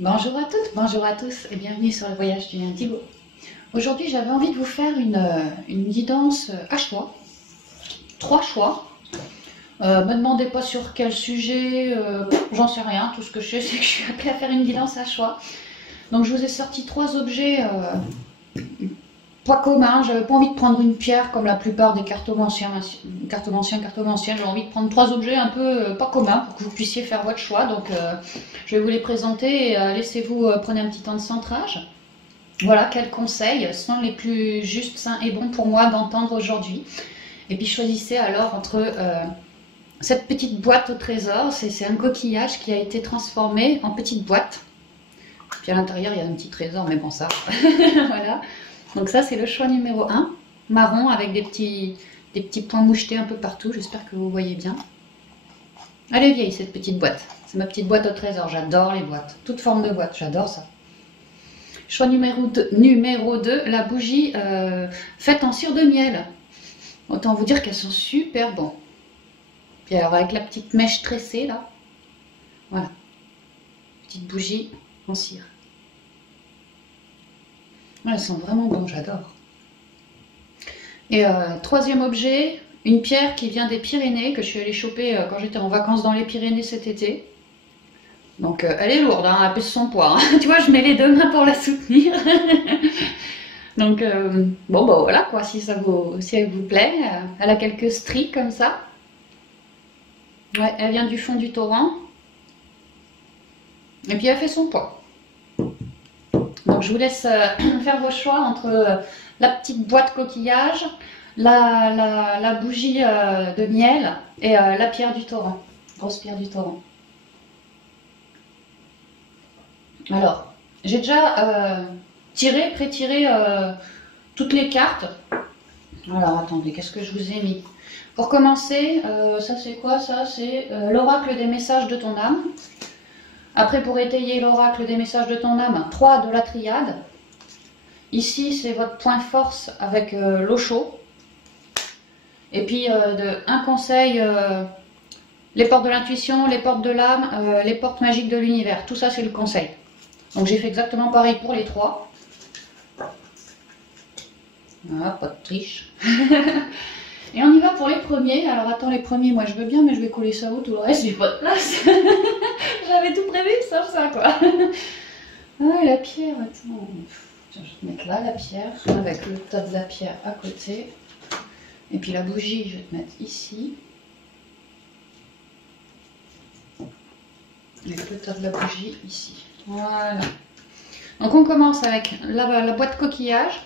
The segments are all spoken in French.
Bonjour à toutes, bonjour à tous et bienvenue sur le voyage du Indigo. Aujourd'hui j'avais envie de vous faire une guidance à choix, 3 choix. Me demandez pas sur quel sujet, j'en sais rien, tout ce que je sais c'est que je suis appelée à faire une guidance à choix. Donc je vous ai sorti 3 objets pas communs, j'avais pas envie de prendre une pierre comme la plupart des cartomanciens, j'ai envie de prendre 3 objets un peu pas communs pour que vous puissiez faire votre choix. Donc je vais vous les présenter et laissez-vous prenez un petit temps de centrage. Voilà quels conseils sont les plus justes, sains et bons pour moi d'entendre aujourd'hui. Et puis choisissez alors entre cette petite boîte au trésor, c'est un coquillage qui a été transformé en petite boîte. Puis à l'intérieur il y a un petit trésor, mais bon ça, voilà. Donc ça c'est le choix numéro 1, marron avec des petits points mouchetés un peu partout, j'espère que vous voyez bien. Elle est vieille cette petite boîte, c'est ma petite boîte au trésor, j'adore les boîtes, toute forme de boîte, j'adore ça. Choix numéro 2, la bougie faite en cire de miel. Autant vous dire qu'elles sont super bonnes. Puis alors avec la petite mèche tressée là, voilà, petite bougie en cire. Elles sont vraiment bonnes, j'adore. Et troisième objet, une pierre qui vient des Pyrénées, que je suis allée choper quand j'étais en vacances dans les Pyrénées cet été. Donc elle est lourde, hein, elle pèse son poids. Hein. Tu vois, je mets les 2 mains pour la soutenir. Donc bon bah voilà quoi, si elle vous plaît. Elle a quelques stries comme ça. Ouais, elle vient du fond du torrent. Et puis elle fait son poids. Donc je vous laisse faire vos choix entre la petite boîte coquillage, la bougie de miel et la pierre du torrent, grosse pierre du torrent. Alors, j'ai déjà pré-tiré toutes les cartes. Alors attendez, qu'est-ce que je vous ai mis? Pour commencer, ça c'est quoi? Ça c'est l'oracle des messages de ton âme. Après, pour étayer l'oracle des messages de ton âme, 3 de la triade. Ici, c'est votre point force avec l'eau chaude. Et puis, un conseil, les portes de l'intuition, les portes de l'âme, les portes magiques de l'univers. Tout ça, c'est le conseil. Donc, j'ai fait exactement pareil pour les 3. Voilà, pas de triche. Et on y va pour les premiers. Alors attends, les premiers, moi je veux bien, mais je vais coller ça où tout le reste, j'ai pas de place. J'avais tout prévu, sauf ça quoi. Ah, la pierre, attends. Je vais te mettre là la pierre, avec le tas de la pierre à côté. Et puis la bougie, je vais te mettre ici. Avec le tas de la bougie ici. Voilà. Donc on commence avec la boîte coquillage.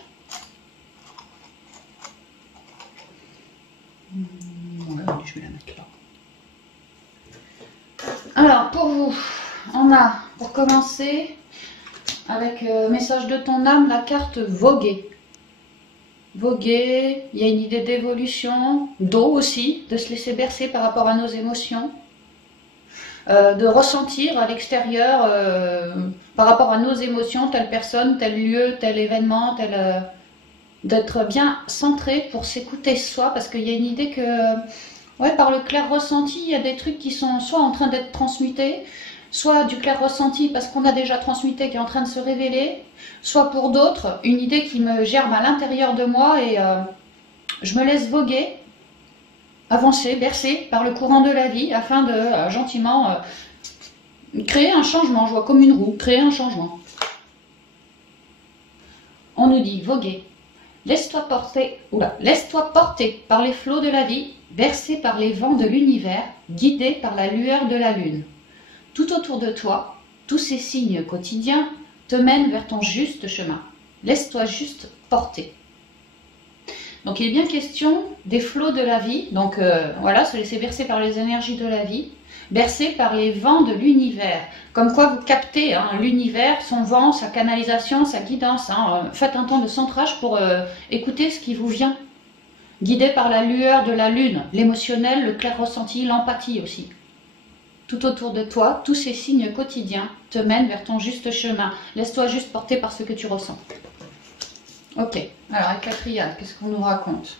Voilà, je vais la mettre là. Alors, pour vous, on a, pour commencer, avec message de ton âme, la carte voguer. Voguer, il y a une idée d'évolution, d'eau aussi, de se laisser bercer par rapport à nos émotions, de ressentir à l'extérieur, par rapport à nos émotions, telle personne, tel lieu, tel événement, d'être bien centré pour s'écouter soi, parce qu'il y a une idée que, ouais, par le clair ressenti, il y a des trucs qui sont soit en train d'être transmutés, soit du clair ressenti parce qu'on a déjà transmuté qui est en train de se révéler, soit pour d'autres, une idée qui me germe à l'intérieur de moi et je me laisse voguer, avancer, bercer par le courant de la vie afin de gentiment créer un changement. Je vois comme une roue, créer un changement. On nous dit voguer. Laisse-toi porter par les flots de la vie, bercé par les vents de l'univers, guidé par la lueur de la lune. Tout autour de toi, tous ces signes quotidiens te mènent vers ton juste chemin. Laisse-toi juste porter. Donc il est bien question des flots de la vie, donc voilà, se laisser bercer par les énergies de la vie, bercé par les vents de l'univers. Comme quoi vous captez hein, l'univers, son vent, sa canalisation, sa guidance. Hein, faites un temps de centrage pour écouter ce qui vous vient. Guidé par la lueur de la lune, l'émotionnel, le clair ressenti, l'empathie aussi. Tout autour de toi, tous ces signes quotidiens te mènent vers ton juste chemin. Laisse-toi juste porter par ce que tu ressens. Ok, alors avec la triade, qu'est-ce qu'on nous raconte?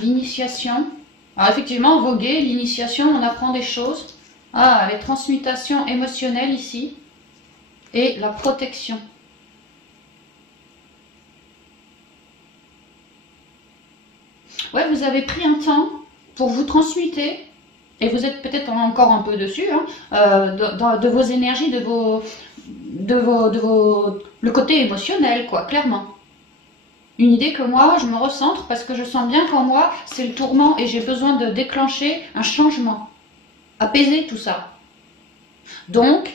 L'initiation. Alors effectivement, voguer, l'initiation, on apprend des choses. Ah, les transmutations émotionnelles ici. Et la protection. Ouais, vous avez pris un temps pour vous transmuter. Et vous êtes peut-être encore un peu dessus, hein, de vos énergies, le côté émotionnel, quoi, clairement. Une idée que moi, je me recentre parce que je sens bien qu'en moi, c'est le tourment et j'ai besoin de déclencher un changement, apaiser tout ça. Donc,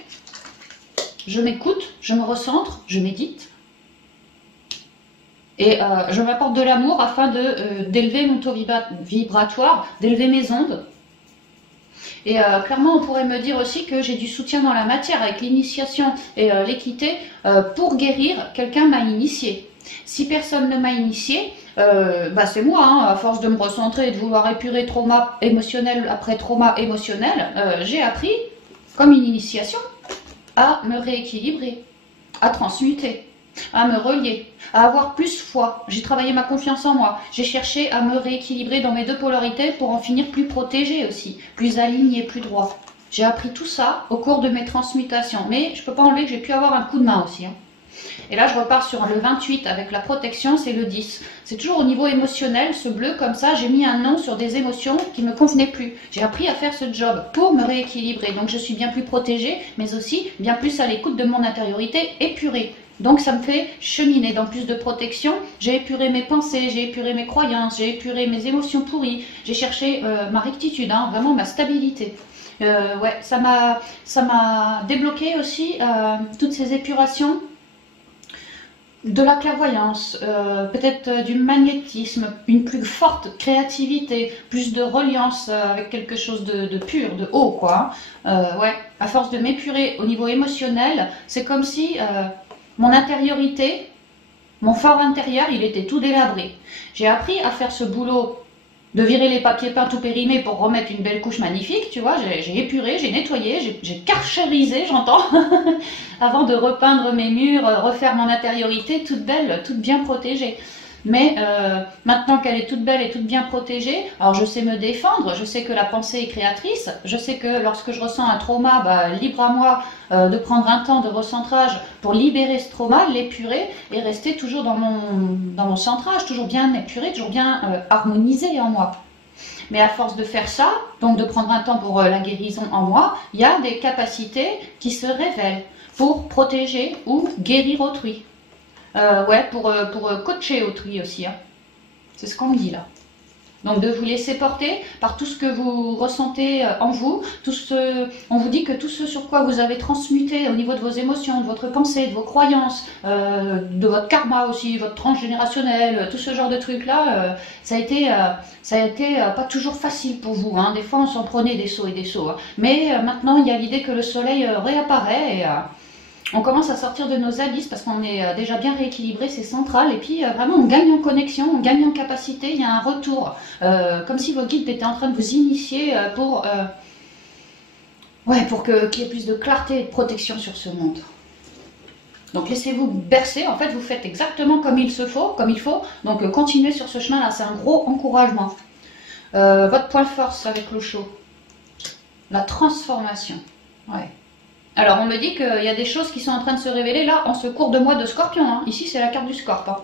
je m'écoute, je me recentre, je médite et je m'apporte de l'amour afin d'élever mon taux vibratoire, d'élever mes ondes. Et clairement, on pourrait me dire aussi que j'ai du soutien dans la matière avec l'initiation et l'équité pour guérir. Quelqu'un m'a initié. Si personne ne m'a initié, c'est moi, hein, à force de me recentrer et de vouloir épurer trauma émotionnel après trauma émotionnel, j'ai appris, comme une initiation, à me rééquilibrer, à transmuter, à me relier, à avoir plus foi. J'ai travaillé ma confiance en moi. J'ai cherché à me rééquilibrer dans mes deux polarités pour en finir plus protégée aussi, plus alignée, plus droit. J'ai appris tout ça au cours de mes transmutations. Mais je ne peux pas enlever que j'ai pu avoir un coup de main aussi, hein. Et là, je repars sur le 28 avec la protection, c'est le 10. C'est toujours au niveau émotionnel, ce bleu comme ça, j'ai mis un nom sur des émotions qui ne me convenaient plus. J'ai appris à faire ce job pour me rééquilibrer. Donc je suis bien plus protégée, mais aussi bien plus à l'écoute de mon intériorité épurée. Donc ça me fait cheminer dans plus de protection. J'ai épuré mes pensées, j'ai épuré mes croyances, j'ai épuré mes émotions pourries. J'ai cherché ma rectitude, hein, vraiment ma stabilité. Ouais, ça m'a débloqué aussi toutes ces épurations. De la clairvoyance, peut-être du magnétisme, une plus forte créativité, plus de reliance avec quelque chose de pur, de haut, quoi. Ouais, à force de m'épurer au niveau émotionnel, c'est comme si mon intériorité, mon fort intérieur, il était tout délabré. J'ai appris à faire ce boulot de virer les papiers peints tout périmés pour remettre une belle couche magnifique, tu vois, j'ai épuré, j'ai nettoyé, j'ai karcherisé, j'entends, avant de repeindre mes murs, refaire mon intériorité toute belle, toute bien protégée. Mais maintenant qu'elle est toute belle et toute bien protégée, alors je sais me défendre, je sais que la pensée est créatrice, je sais que lorsque je ressens un trauma, libre à moi de prendre un temps de recentrage pour libérer ce trauma, l'épurer et rester toujours dans mon centrage, toujours bien épuré, toujours bien harmonisé en moi. Mais à force de faire ça, donc de prendre un temps pour la guérison en moi, il y a des capacités qui se révèlent pour protéger ou guérir autrui. Ouais, pour coacher autrui aussi, hein. C'est ce qu'on me dit là. Donc de vous laisser porter par tout ce que vous ressentez en vous, on vous dit que tout ce sur quoi vous avez transmuté au niveau de vos émotions, de votre pensée, de vos croyances, de votre karma aussi, votre transgénérationnel, tout ce genre de trucs là, ça a été pas toujours facile pour vous, hein. Des fois on s'en prenait des sauts et des sauts, hein. Mais maintenant il y a l'idée que le soleil réapparaît et on commence à sortir de nos abysses parce qu'on est déjà bien rééquilibré, c'est central. Et puis vraiment on gagne en connexion, on gagne en capacité, il y a un retour. Comme si vos guides étaient en train de vous initier pour qu'il y ait plus de clarté et de protection sur ce monde. Donc laissez-vous bercer, en fait vous faites exactement comme il faut. Donc continuez sur ce chemin-là, c'est un gros encouragement. Votre point force avec l'eau chaude, la transformation. Ouais. Alors, on me dit qu'il y a des choses qui sont en train de se révéler là en ce cours de mois de Scorpion, hein. Ici, c'est la carte du Scorpion, hein.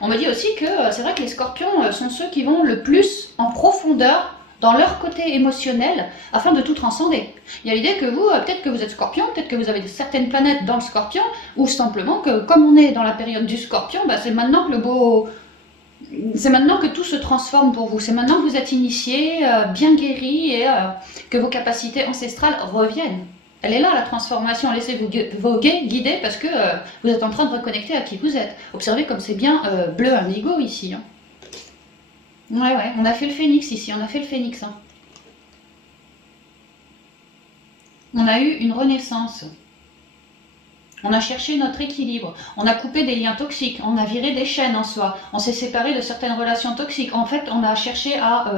On me dit aussi que c'est vrai que les Scorpions sont ceux qui vont le plus en profondeur dans leur côté émotionnel afin de tout transcender. Il y a l'idée que vous, peut-être que vous êtes Scorpion, peut-être que vous avez certaines planètes dans le Scorpion, ou simplement que comme on est dans la période du Scorpion, c'est maintenant que c'est maintenant que tout se transforme pour vous. C'est maintenant que vous êtes initié, bien guéri et que vos capacités ancestrales reviennent. Elle est là, la transformation. Laissez-vous guider parce que vous êtes en train de reconnecter à qui vous êtes. Observez comme c'est bien bleu indigo ici, hein. Ouais, on a fait le phénix ici, on a fait le phénix, hein. On a eu une renaissance. On a cherché notre équilibre, on a coupé des liens toxiques, on a viré des chaînes en soi, on s'est séparé de certaines relations toxiques. En fait, on a cherché à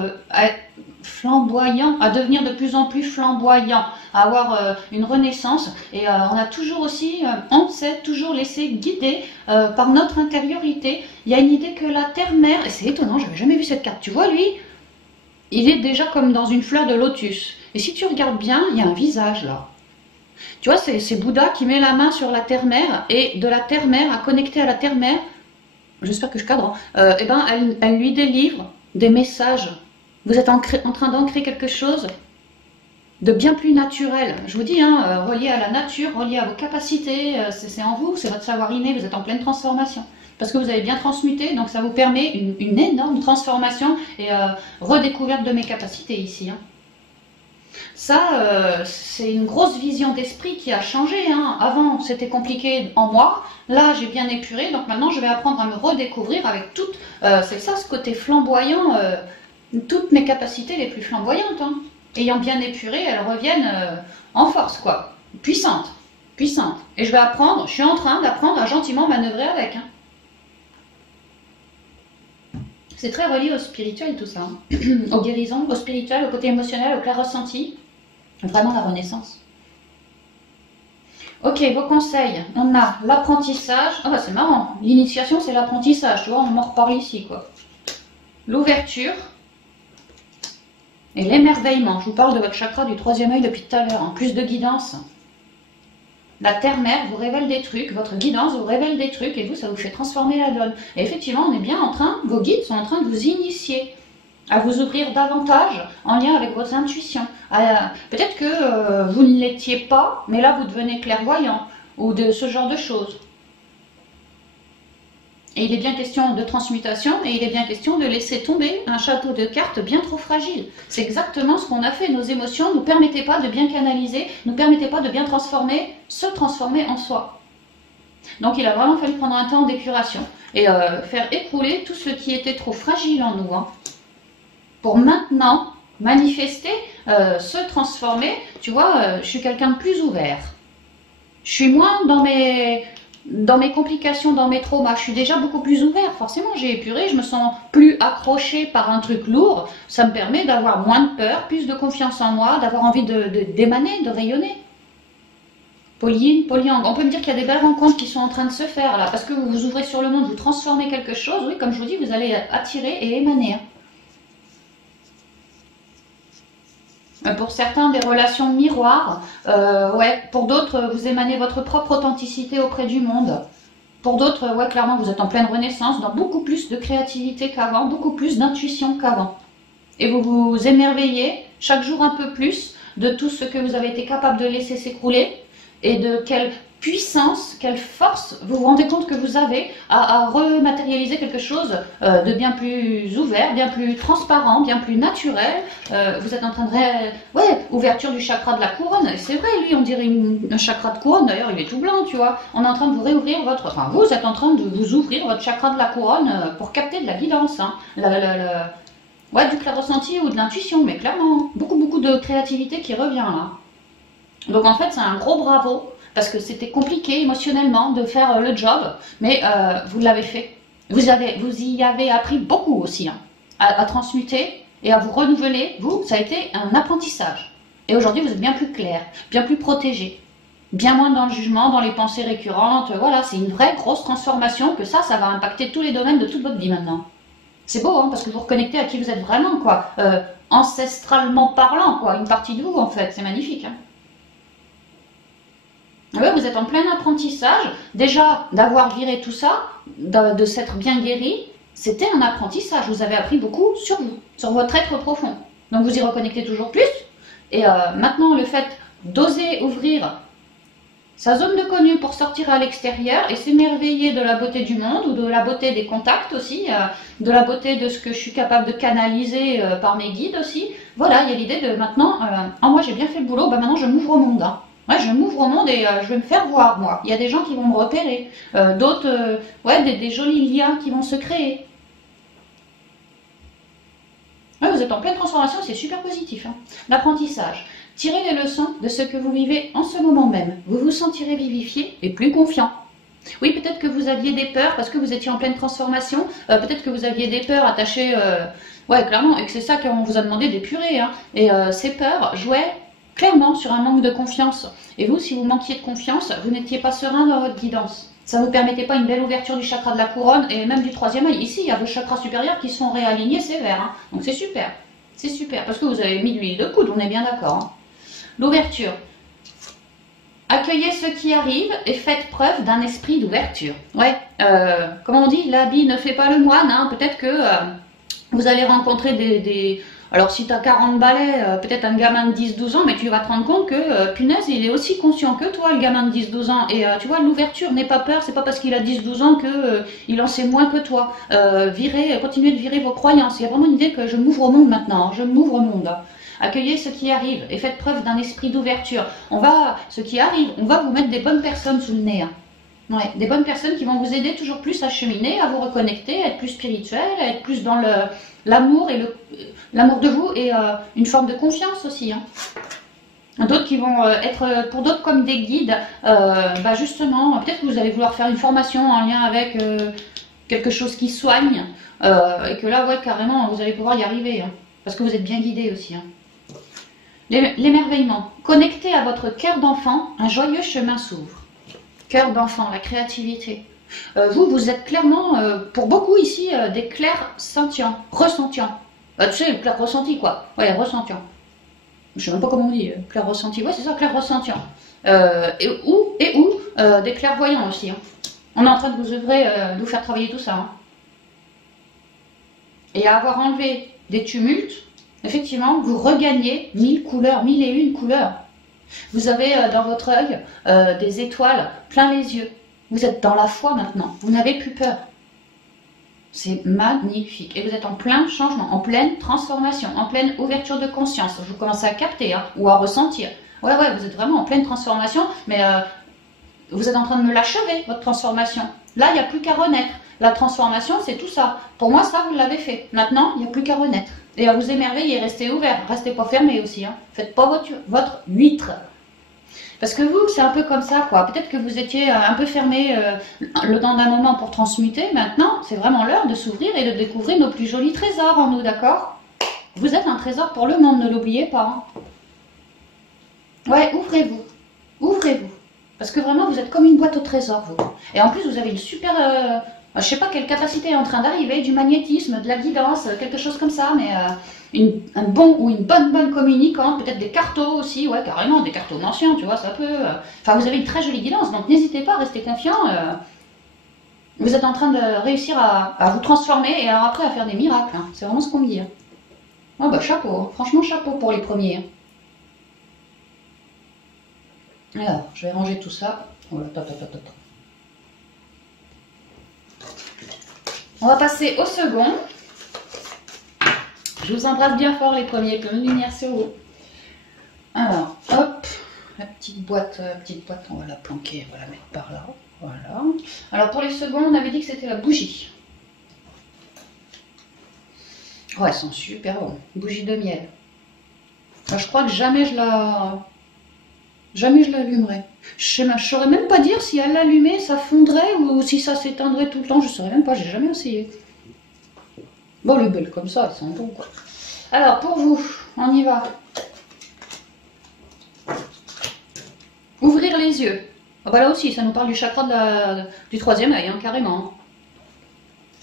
être flamboyant, à devenir de plus en plus flamboyant, à avoir une renaissance. Et on a toujours aussi, on s'est toujours laissé guider par notre intériorité. Il y a une idée que la terre-mère, et c'est étonnant, j'avais jamais vu cette carte, tu vois lui, il est déjà comme dans une fleur de lotus. Et si tu regardes bien, il y a un visage là. Tu vois, c'est Bouddha qui met la main sur la terre-mère et de la terre-mère à connecter à la terre-mère, j'espère que je cadre, eh ben, elle lui délivre des messages. Vous êtes en train d'ancrer quelque chose de bien plus naturel. Je vous dis, hein, relié à la nature, relié à vos capacités, c'est en vous, c'est votre savoir inné, vous êtes en pleine transformation. Parce que vous avez bien transmuté, donc ça vous permet une énorme transformation et redécouverte de mes capacités ici. Hein. Ça, c'est une grosse vision d'esprit qui a changé. Hein. Avant, c'était compliqué en moi. Là, j'ai bien épuré. Donc maintenant, je vais apprendre à me redécouvrir avec toutes... c'est ça, ce côté flamboyant. Toutes mes capacités les plus flamboyantes. Hein. Ayant bien épuré, elles reviennent en force, quoi. Puissantes. Puissantes. Et je vais apprendre, je suis en train d'apprendre à gentiment manœuvrer avec. Hein. C'est très relié au spirituel, tout ça. Hein. Aux guérisons, au spirituel, au côté émotionnel, au clair ressenti. Vraiment la renaissance. Ok, vos conseils. On a l'apprentissage. Ah bah c'est marrant. L'initiation, c'est l'apprentissage. Tu vois, on en reparle ici, quoi. L'ouverture. Et l'émerveillement. Je vous parle de votre chakra du troisième œil depuis tout à l'heure. En plus de guidance. La terre-mère vous révèle des trucs. Votre guidance vous révèle des trucs. Et vous, ça vous fait transformer la donne. Et effectivement, on est bien en train, vos guides sont en train de vous initier. À vous ouvrir davantage en lien avec votre intuition. Peut-être que vous ne l'étiez pas, mais là vous devenez clairvoyant, ou de ce genre de choses. Et il est bien question de transmutation, et il est bien question de laisser tomber un château de cartes bien trop fragile. C'est exactement ce qu'on a fait. Nos émotions ne nous permettaient pas de bien canaliser, ne nous permettaient pas de bien transformer, se transformer en soi. Donc il a vraiment fallu prendre un temps d'épuration, et faire écrouler tout ce qui était trop fragile en nous. Hein. Pour maintenant manifester, se transformer, tu vois, je suis quelqu'un de plus ouvert. Je suis moins dans mes complications, dans mes traumas. Je suis déjà beaucoup plus ouvert. Forcément, j'ai épuré, je me sens plus accrochée par un truc lourd. Ça me permet d'avoir moins de peur, plus de confiance en moi, d'avoir envie d'émaner, de rayonner. Pauline, Poliang, on peut me dire qu'il y a des belles rencontres qui sont en train de se faire là, parce que vous vous ouvrez sur le monde, vous transformez quelque chose. Oui, comme je vous dis, vous allez attirer et émaner. Hein. Pour certains, des relations miroirs. Ouais. Pour d'autres, vous émanez votre propre authenticité auprès du monde. Pour d'autres, ouais, clairement, vous êtes en pleine renaissance, dans beaucoup plus de créativité qu'avant, beaucoup plus d'intuition qu'avant. Et vous vous émerveillez chaque jour un peu plus de tout ce que vous avez été capable de laisser s'écrouler et de quelle puissance, quelle force vous vous rendez compte que vous avez à rematérialiser quelque chose de bien plus ouvert, bien plus transparent, bien plus naturel. Vous êtes en train de... Ouais, ouverture du chakra de la couronne. C'est vrai, lui, on dirait un chakra de couronne. D'ailleurs, il est tout blanc, tu vois. On est en train de vous réouvrir votre... Enfin, vous êtes en train de vous ouvrir votre chakra de la couronne pour capter de la guidance. Hein. Ouais, du clair ressenti ou de l'intuition, mais clairement, beaucoup de créativité qui revient là. Donc en fait, c'est un gros bravo. Parce que c'était compliqué émotionnellement de faire le job, mais vous l'avez fait. Vous y avez appris beaucoup aussi, hein, à transmuter et à vous renouveler. Vous, ça a été un apprentissage. Et aujourd'hui, vous êtes bien plus clair, bien plus protégé, bien moins dans le jugement, dans les pensées récurrentes. Voilà, c'est une vraie grosse transformation que ça va impacter tous les domaines de toute votre vie maintenant. C'est beau, hein, parce que vous reconnectez à qui vous êtes vraiment, quoi. Ancestralement parlant, quoi. Une partie de vous, en fait. C'est magnifique, hein. Ouais, vous êtes en plein apprentissage. Déjà, d'avoir viré tout ça, de s'être bien guéri, c'était un apprentissage. Vous avez appris beaucoup sur vous, sur votre être profond. Donc vous y reconnectez toujours plus. Et maintenant, le fait d'oser ouvrir sa zone de connu pour sortir à l'extérieur et s'émerveiller de la beauté du monde ou de la beauté des contacts aussi, de la beauté de ce que je suis capable de canaliser par mes guides aussi. Voilà, il y a l'idée de maintenant, moi j'ai bien fait le boulot, bah maintenant je m'ouvre au monde. Hein. Ouais, je m'ouvre au monde et je vais me faire voir, moi. Il y a des gens qui vont me repérer. D'autres, ouais, des jolis liens qui vont se créer. Ouais, vous êtes en pleine transformation, c'est super positif. Hein. L'apprentissage. Tirez les leçons de ce que vous vivez en ce moment même. Vous vous sentirez vivifié et plus confiant. Oui, peut-être que vous aviez des peurs parce que vous étiez en pleine transformation. Peut-être que vous aviez des peurs attachées... ouais, clairement, et que c'est ça qu'on vous a demandé d'épurer. Hein. Et ces peurs jouaient... clairement sur un manque de confiance. Et vous, si vous manquiez de confiance, vous n'étiez pas serein dans votre guidance. Ça ne vous permettait pas une belle ouverture du chakra de la couronne et même du troisième œil. Ici, il y a vos chakras supérieurs qui sont réalignés sévères. Hein. Donc c'est super. C'est super, parce que vous avez mis de l'huile de coude, on est bien d'accord. Hein. L'ouverture. Accueillez ce qui arrive et faites preuve d'un esprit d'ouverture. Ouais, comment on dit, l'habit ne fait pas le moine. Hein. Peut-être que vous allez rencontrer des... Alors si tu as 40 balais, peut-être un gamin de 10-12 ans, mais tu vas te rendre compte que, punaise, il est aussi conscient que toi, le gamin de 10-12 ans. Et tu vois, l'ouverture, n'aie pas peur, c'est pas parce qu'il a 10-12 ans que il en sait moins que toi. Continuez de virer vos croyances. Il y a vraiment une idée que je m'ouvre au monde maintenant, je m'ouvre au monde. Accueillez ce qui arrive et faites preuve d'un esprit d'ouverture. Ce qui arrive, on va vous mettre des bonnes personnes sous le nez. Hein. Ouais, des bonnes personnes qui vont vous aider toujours plus à cheminer, à vous reconnecter, à être plus spirituel, à être plus dans l'amour et l'amour de vous et une forme de confiance aussi. Hein. D'autres qui vont être pour d'autres comme des guides. Justement, peut-être que vous allez vouloir faire une formation en lien avec quelque chose qui soigne et que là, ouais, carrément, vous allez pouvoir y arriver. Hein, parce que vous êtes bien guidé aussi. Hein. L'émerveillement. Connecté à votre cœur d'enfant, un joyeux chemin s'ouvre. Cœur d'enfant, la créativité. Vous êtes clairement, pour beaucoup ici, des clairs sentients, ressentients. Tu sais, le clair ressenti, quoi. Ouais, ressentiant. Je sais même pas comment on dit, clair ressenti. Ouais, c'est ça, clair ressentiant. Des clairvoyants aussi. Hein. On est en train de vous œuvrer, de vous faire travailler tout ça. Hein. Et à avoir enlevé des tumultes, effectivement, vous regagnez 1000 couleurs, 1001 couleurs. Vous avez dans votre œil des étoiles plein les yeux. Vous êtes dans la foi maintenant. Vous n'avez plus peur. C'est magnifique. Et vous êtes en plein changement, en pleine transformation, en pleine ouverture de conscience. Vous commencez à capter hein, ou à ressentir. Ouais, vous êtes vraiment en pleine transformation, mais vous êtes en train de me l'achever, votre transformation. Là, il n'y a plus qu'à renaître. La transformation, c'est tout ça. Pour moi, ça, vous l'avez fait. Maintenant, il n'y a plus qu'à renaître. Et à vous émerveiller, restez ouvert. Restez pas fermé aussi. Hein. Faites pas votre huître. Parce que vous, c'est un peu comme ça, quoi. Peut-être que vous étiez un peu fermé le temps d'un moment pour transmuter. Maintenant, c'est vraiment l'heure de s'ouvrir et de découvrir nos plus jolis trésors en nous, d'accord? Vous êtes un trésor pour le monde, ne l'oubliez pas. Hein. Ouais, ouvrez-vous. Ouvrez-vous. Parce que vraiment, vous êtes comme une boîte au trésor, vous. Et en plus, vous avez une super... je sais pas quelle capacité est en train d'arriver, du magnétisme, de la guidance, quelque chose comme ça, mais un bon ou une bonne communicante, peut-être des cartos aussi, ouais, carrément, des cartos anciens, tu vois, ça peut... Enfin, vous avez une très jolie guidance, donc n'hésitez pas à rester confiant. Vous êtes en train de réussir à vous transformer et alors après à faire des miracles. Hein. C'est vraiment ce qu'on me dit. Hein. Oh, bah, chapeau, hein. Franchement, chapeau pour les premiers. Hein. Alors, je vais ranger tout ça. Voilà, On va passer au second. Je vous embrasse bien fort les premiers, plein de lumière sur vous. Alors, hop, la petite boîte, on va la planquer, on va la mettre par là. Voilà. Alors pour les seconds, on avait dit que c'était la bougie. Oh, elles sont super bonnes. Bougie de miel. Alors, je crois que jamais je l'allumerai. Je ne saurais même pas dire si elle l'allumait, ça fondrait ou si ça s'éteindrait tout le temps. Je ne saurais même pas, j'ai jamais essayé. Bon, les belles comme ça, elles sont bonnes quoi. Alors, pour vous, on y va. Ouvrir les yeux. Ah bah là aussi, ça nous parle du chakra du troisième œil, hein, carrément.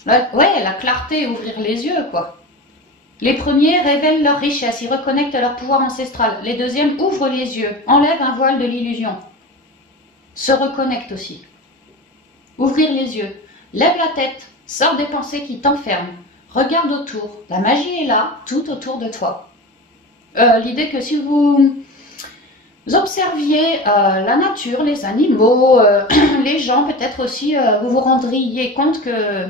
Là, ouais, la clarté, ouvrir les yeux, quoi. Les premiers révèlent leur richesse, ils reconnectent leur pouvoir ancestral. Les deuxièmes ouvrent les yeux, enlèvent un voile de l'illusion. Se reconnectent aussi. Ouvrir les yeux. Lève la tête, sors des pensées qui t'enferment. Regarde autour, la magie est là, tout autour de toi. L'idée que si vous observiez la nature, les animaux, les gens, peut-être aussi, vous vous rendriez compte que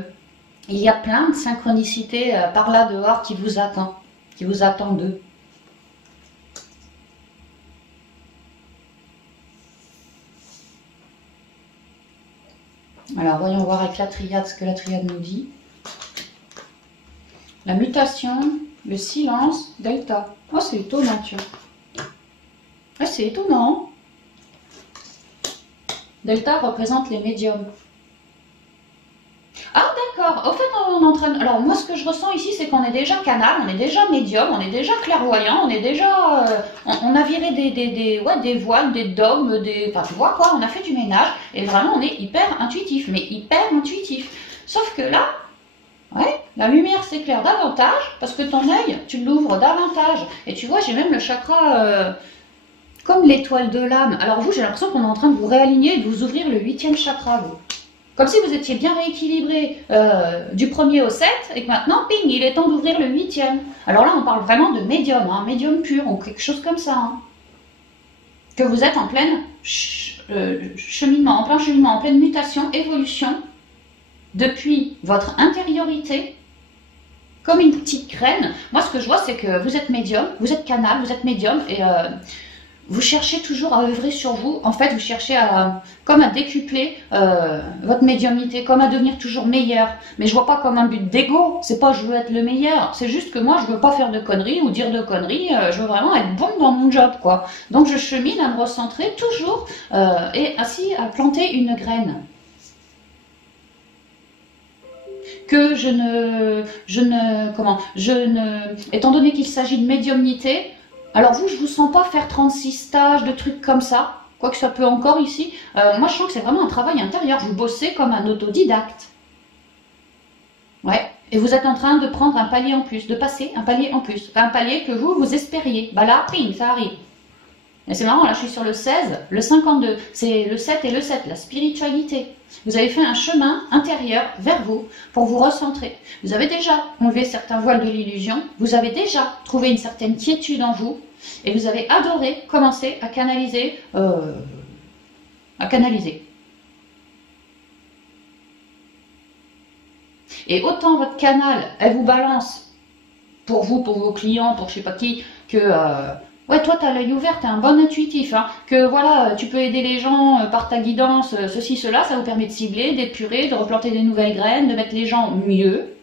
il y a plein de synchronicités par là dehors qui vous attend d'eux. Alors, voyons voir avec la triade ce que la triade nous dit. La mutation, le silence, delta. Oh, c'est étonnant, tu vois. Ah, c'est étonnant. Delta représente les médiums. Ah, d'accord. Au fait, on est en train de... Alors, moi, ce que je ressens ici, c'est qu'on est déjà canal, on est déjà médium, on est déjà clairvoyant, on est déjà... on a viré des voiles, des dogmes, Enfin, tu vois quoi, on a fait du ménage, et vraiment, on est hyper intuitif, mais hyper intuitif. Sauf que là, Ouais, la lumière s'éclaire davantage parce que ton œil, tu l'ouvres davantage. Et tu vois, j'ai même le chakra comme l'étoile de l'âme. Alors vous, j'ai l'impression qu'on est en train de vous réaligner et de vous ouvrir le 8e chakra, vous. Comme si vous étiez bien rééquilibré du 1er au 7 et que maintenant, ping, il est temps d'ouvrir le 8e. Alors là, on parle vraiment de médium, hein, médium pur ou quelque chose comme ça. Hein. Que vous êtes en pleine cheminement, en pleine mutation, évolution depuis votre intériorité, comme une petite graine. Moi, ce que je vois, c'est que vous êtes médium, vous êtes canal, vous êtes médium, et vous cherchez toujours à œuvrer sur vous. En fait, vous cherchez comme à décupler votre médiumnité, comme à devenir toujours meilleur. Mais je vois pas comme un but d'ego. C'est pas je veux être le meilleur. C'est juste que moi, je veux pas faire de conneries ou dire de conneries. Je veux vraiment être bon dans mon job, quoi. Donc, je chemine à me recentrer toujours et ainsi à planter une graine. Que étant donné qu'il s'agit de médiumnité, alors vous, je vous sens pas faire 36 stages, de trucs comme ça, quoique ça peut encore ici. Moi, je sens que c'est vraiment un travail intérieur. Vous bossez comme un autodidacte. Ouais. Et vous êtes en train de prendre un palier en plus, de passer un palier en plus. Un palier que vous espériez. Bah là, ping, ça arrive. Et c'est marrant, là je suis sur le 16, le 52, c'est le 7 et le 7, la spiritualité. Vous avez fait un chemin intérieur vers vous pour vous recentrer. Vous avez déjà enlevé certains voiles de l'illusion, vous avez déjà trouvé une certaine quiétude en vous et vous avez adoré commencer à canaliser. Et autant votre canal, elle vous balance pour vous, pour vos clients, pour je sais pas qui, que... ouais, toi, tu as l'œil ouvert, tu es un bon intuitif, hein, que voilà, tu peux aider les gens par ta guidance, ceci, cela, ça vous permet de cibler, d'épurer, de replanter des nouvelles graines, de mettre les gens mieux.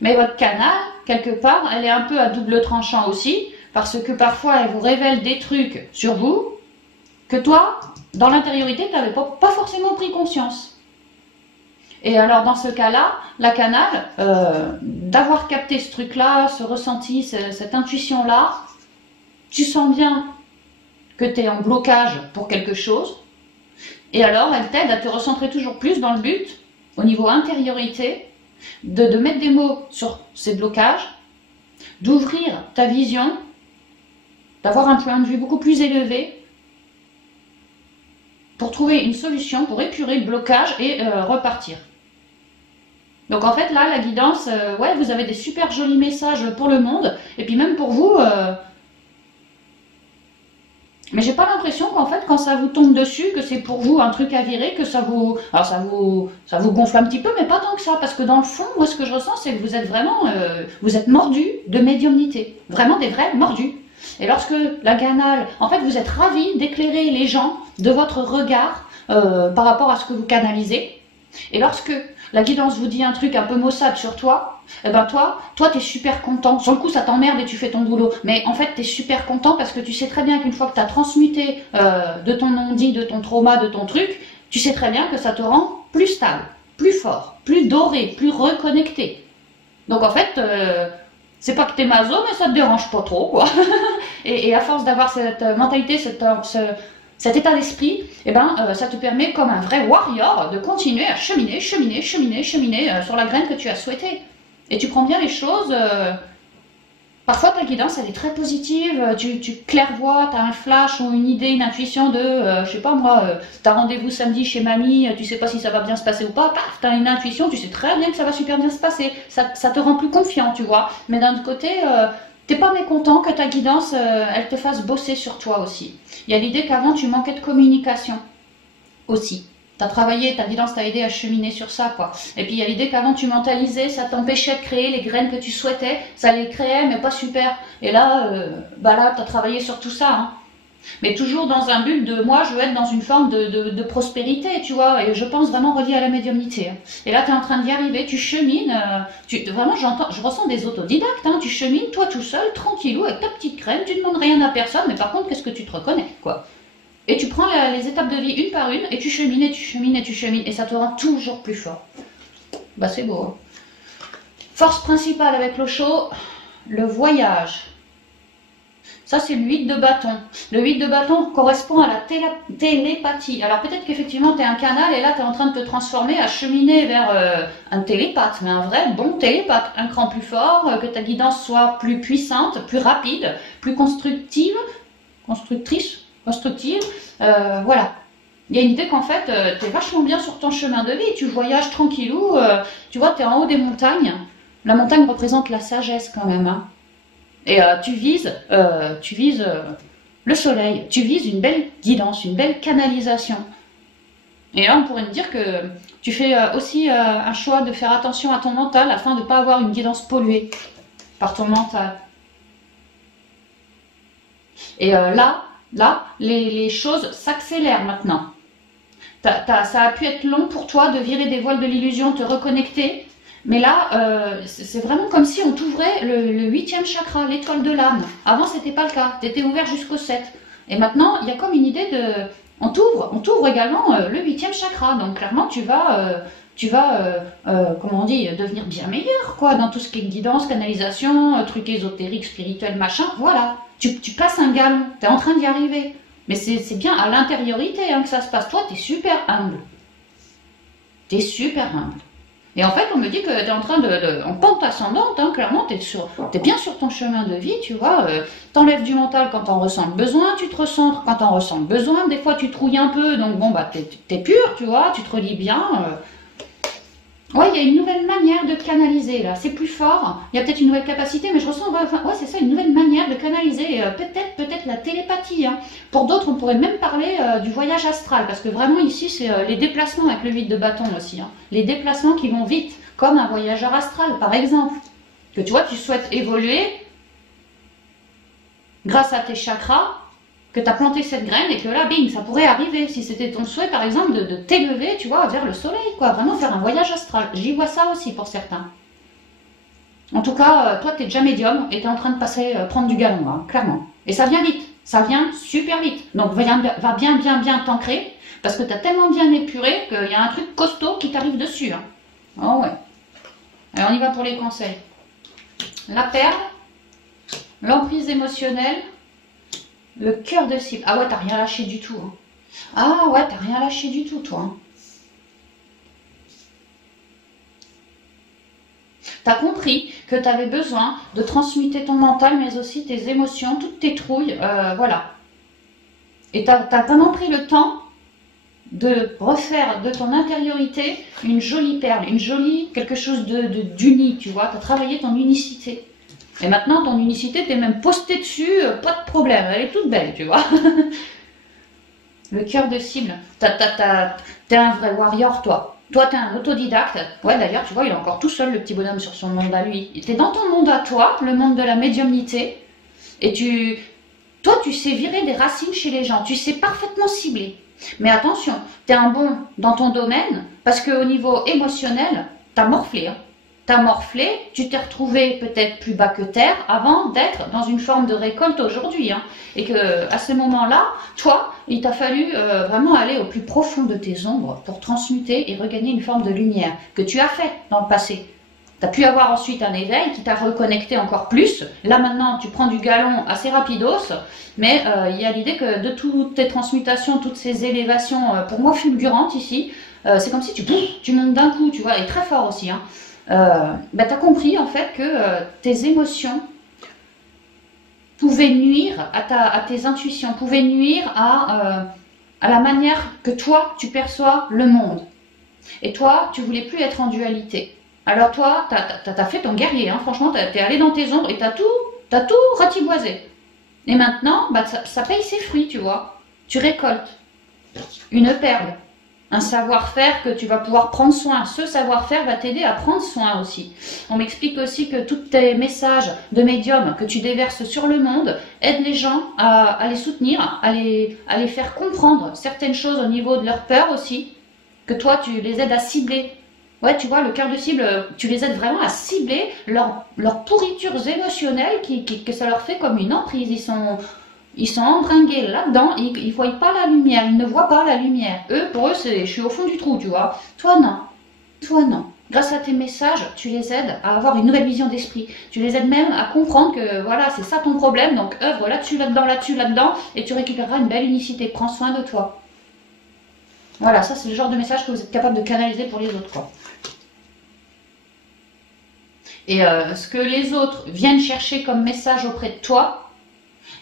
Mais votre canal, quelque part, elle est un peu à double tranchant aussi, parce que parfois, elle vous révèle des trucs sur vous, que toi, dans l'intériorité, tu n'avais pas forcément pris conscience. Et alors, dans ce cas-là, la canal, d'avoir capté ce truc-là, ce ressenti, cette intuition-là, tu sens bien que tu es en blocage pour quelque chose, et alors elle t'aide à te recentrer toujours plus dans le but, au niveau intériorité, de mettre des mots sur ces blocages, d'ouvrir ta vision, d'avoir un point de vue beaucoup plus élevé, pour trouver une solution, pour épurer le blocage et repartir. Donc en fait là, la guidance, ouais, vous avez des super jolis messages pour le monde, et puis même pour vous... Mais j'ai pas l'impression qu'en fait, quand ça vous tombe dessus, que c'est pour vous un truc à virer, que ça vous... Alors ça vous gonfle un petit peu, mais pas tant que ça. Parce que dans le fond, moi ce que je ressens, c'est que vous êtes vraiment... vous êtes mordus de médiumnité. Vraiment des vrais mordus. Et lorsque la canal... En fait, vous êtes ravis d'éclairer les gens de votre regard par rapport à ce que vous canalisez. Et lorsque la guidance vous dit un truc un peu maussade sur toi, eh ben toi t'es super content. Sur le coup, ça t'emmerde et tu fais ton boulot. Mais en fait, t'es super content parce que tu sais très bien qu'une fois que t'as transmuté de ton non-dit, de ton trauma, de ton truc, tu sais très bien que ça te rend plus stable, plus fort, plus doré, plus reconnecté. Donc en fait, c'est pas que t'es maso, mais ça te dérange pas trop, quoi. et à force d'avoir cette mentalité, cet état d'esprit, eh ben, ça te permet, comme un vrai warrior, de continuer à cheminer sur la graine que tu as souhaitée. Et tu prends bien les choses. Parfois, ta guidance, elle est très positive. Tu clairvois, tu as un flash ou une idée, une intuition de, je sais pas moi, tu as rendez-vous samedi chez mamie, tu sais pas si ça va bien se passer ou pas. Paf, tu as une intuition, tu sais très bien que ça va super bien se passer. Ça te rend plus confiant, tu vois. Mais d'un autre côté... t'es pas mécontent que ta guidance, elle te fasse bosser sur toi aussi. Il y a l'idée qu'avant, tu manquais de communication aussi. Tu as travaillé, ta guidance t'a aidé à cheminer sur ça, quoi. Et puis, il y a l'idée qu'avant, tu mentalisais, ça t'empêchait de créer les graines que tu souhaitais. Ça les créait, mais pas super. Et là, tu as travaillé sur tout ça, hein. Mais toujours dans un but de, moi, je veux être dans une forme de prospérité, tu vois, et je pense vraiment relié à la médiumnité. Hein. Et là, tu es en train d'y arriver, tu chemines, vraiment, je ressens des autodidactes, hein, tu chemines, toi tout seul, tranquillou, avec ta petite graine, tu ne demandes rien à personne, mais par contre, qu'est-ce que tu te reconnais, quoi. Et tu prends les étapes de vie une par une, et tu chemines, et tu chemines, et tu chemines, et ça te rend toujours plus fort. Bah, c'est beau. Hein. Force principale avec l'eau chaud, le voyage. Ça, c'est le 8 de bâton. Le 8 de bâton correspond à la télépathie. Alors peut-être qu'effectivement, tu es un canal et là, tu es en train de te transformer, à cheminer vers un télépathe, mais un vrai bon télépathe. Un cran plus fort, que ta guidance soit plus puissante, plus rapide, plus constructive, voilà. Il y a une idée qu'en fait, tu es vachement bien sur ton chemin de vie, tu voyages tranquillou, tu vois, tu es en haut des montagnes. La montagne représente la sagesse quand même, hein. Et tu vises le soleil, tu vises une belle guidance, une belle canalisation. Et là, on pourrait me dire que tu fais aussi un choix de faire attention à ton mental afin de ne pas avoir une guidance polluée par ton mental. Et là, les choses s'accélèrent maintenant. Ça a pu être long pour toi de virer des voiles de l'illusion, te reconnecter. Mais là, c'est vraiment comme si on t'ouvrait le 8e chakra, l'étoile de l'âme. Avant, c'était pas le cas. Tu étais ouvert jusqu'au 7. Et maintenant, il y a comme une idée de... On t'ouvre également le 8e chakra. Donc, clairement, tu vas comment on dit, devenir bien meilleur, quoi, dans tout ce qui est guidance, canalisation, trucs ésotériques, spirituels, machin. Voilà. Tu passes un galon. Tu es en train d'y arriver. Mais c'est bien à l'intériorité hein, que ça se passe. Toi, tu es super humble. Tu es super humble. Et en fait, on me dit que tu es en train en pente ascendante, hein, clairement, tu es bien sur ton chemin de vie, tu vois. T'enlèves du mental quand t'en ressens le besoin, tu te recentres quand t'en ressens le besoin. Des fois, tu trouilles un peu, donc bon, bah, t'es pur, tu vois, tu te relis bien. Ouais, il y a une nouvelle manière de canaliser, là. C'est plus fort. Il y a peut-être une nouvelle capacité, mais je ressens, ouais, c'est ça, une nouvelle manière de canaliser. Peut-être la télépathie, hein. Pour d'autres, on pourrait même parler du voyage astral, parce que vraiment, ici, c'est les déplacements avec le 8 de bâton aussi, hein. Les déplacements qui vont vite, comme un voyageur astral, par exemple. Que tu vois, tu souhaites évoluer grâce à tes chakras, que tu as planté cette graine et que là, bing, ça pourrait arriver. Si c'était ton souhait, par exemple, de t'élever, tu vois, vers le soleil, quoi. Vraiment faire un voyage astral. J'y vois ça aussi pour certains. En tout cas, toi, tu es déjà médium et tu es en train de prendre du galon, hein, clairement. Et ça vient vite. Ça vient super vite. Donc, va bien t'ancrer parce que tu as tellement bien épuré qu'il y a un truc costaud qui t'arrive dessus. Hein. Oh ouais. Alors, on y va pour les conseils. La perle, l'emprise émotionnelle, le cœur de cible. Ah ouais, t'as rien lâché du tout. Hein. Ah ouais, t'as rien lâché du tout, toi. Hein. T'as compris que tu avais besoin de transmuter ton mental, mais aussi tes émotions, toutes tes trouilles, voilà. Et t'as vraiment pris le temps de refaire de ton intériorité une jolie perle, quelque chose d'uni, tu vois. T'as travaillé ton unicité. Et maintenant, ton unicité, t'es même posté dessus, pas de problème, elle est toute belle, tu vois. Le cœur de cible. T'es un vrai warrior, toi. Toi, t'es un autodidacte. Ouais, d'ailleurs, tu vois, il est encore tout seul, le petit bonhomme, sur son monde à lui. T'es dans ton monde à toi, le monde de la médiumnité. Et toi, tu sais virer des racines chez les gens. Tu sais parfaitement cibler. Mais attention, t'es un bon dans ton domaine, parce qu'au niveau émotionnel, t'as morflé, hein. T'as morflé, tu t'es retrouvé peut-être plus bas que terre avant d'être dans une forme de récolte aujourd'hui. Hein. Et que à ce moment-là, toi, il t'a fallu vraiment aller au plus profond de tes ombres pour transmuter et regagner une forme de lumière que tu as fait dans le passé. Tu as pu avoir ensuite un éveil qui t'a reconnecté encore plus. Là maintenant, tu prends du galon assez rapidos, mais il y a l'idée que de toutes tes transmutations, toutes ces élévations, pour moi fulgurantes ici, c'est comme si tu montes d'un coup, tu vois, et très fort aussi, hein. Tu as compris en fait que tes émotions pouvaient nuire à tes intuitions, pouvaient nuire à la manière que toi tu perçois le monde. Et toi, tu voulais plus être en dualité. Alors toi, t'as fait ton guerrier, hein. Franchement, t'es allé dans tes ombres et t'as tout ratiboisé. Et maintenant, ça paye ses fruits, tu vois. Tu récoltes une perle. Un savoir-faire que tu vas pouvoir prendre soin. Ce savoir-faire va t'aider à prendre soin aussi. On m'explique aussi que tous tes messages de médium que tu déverses sur le monde aident les gens à les soutenir, à les faire comprendre certaines choses au niveau de leur peur aussi. Que toi, tu les aides à cibler. Ouais, tu vois, le cœur de cible, tu les aides vraiment à cibler leurs pourritures émotionnelles que ça leur fait comme une emprise. Ils sont embringués là-dedans, ils ne voient pas la lumière, ils ne voient pas la lumière. Eux, pour eux, je suis au fond du trou, tu vois. Toi, non. Toi, non. Grâce à tes messages, tu les aides à avoir une nouvelle vision d'esprit. Tu les aides même à comprendre que voilà, c'est ça ton problème. Donc œuvre là-dessus, là-dedans, là-dessus, là-dedans, et tu récupéreras une belle unicité. Prends soin de toi. Voilà, ça c'est le genre de message que vous êtes capable de canaliser pour les autres, quoi. Et ce que les autres viennent chercher comme message auprès de toi,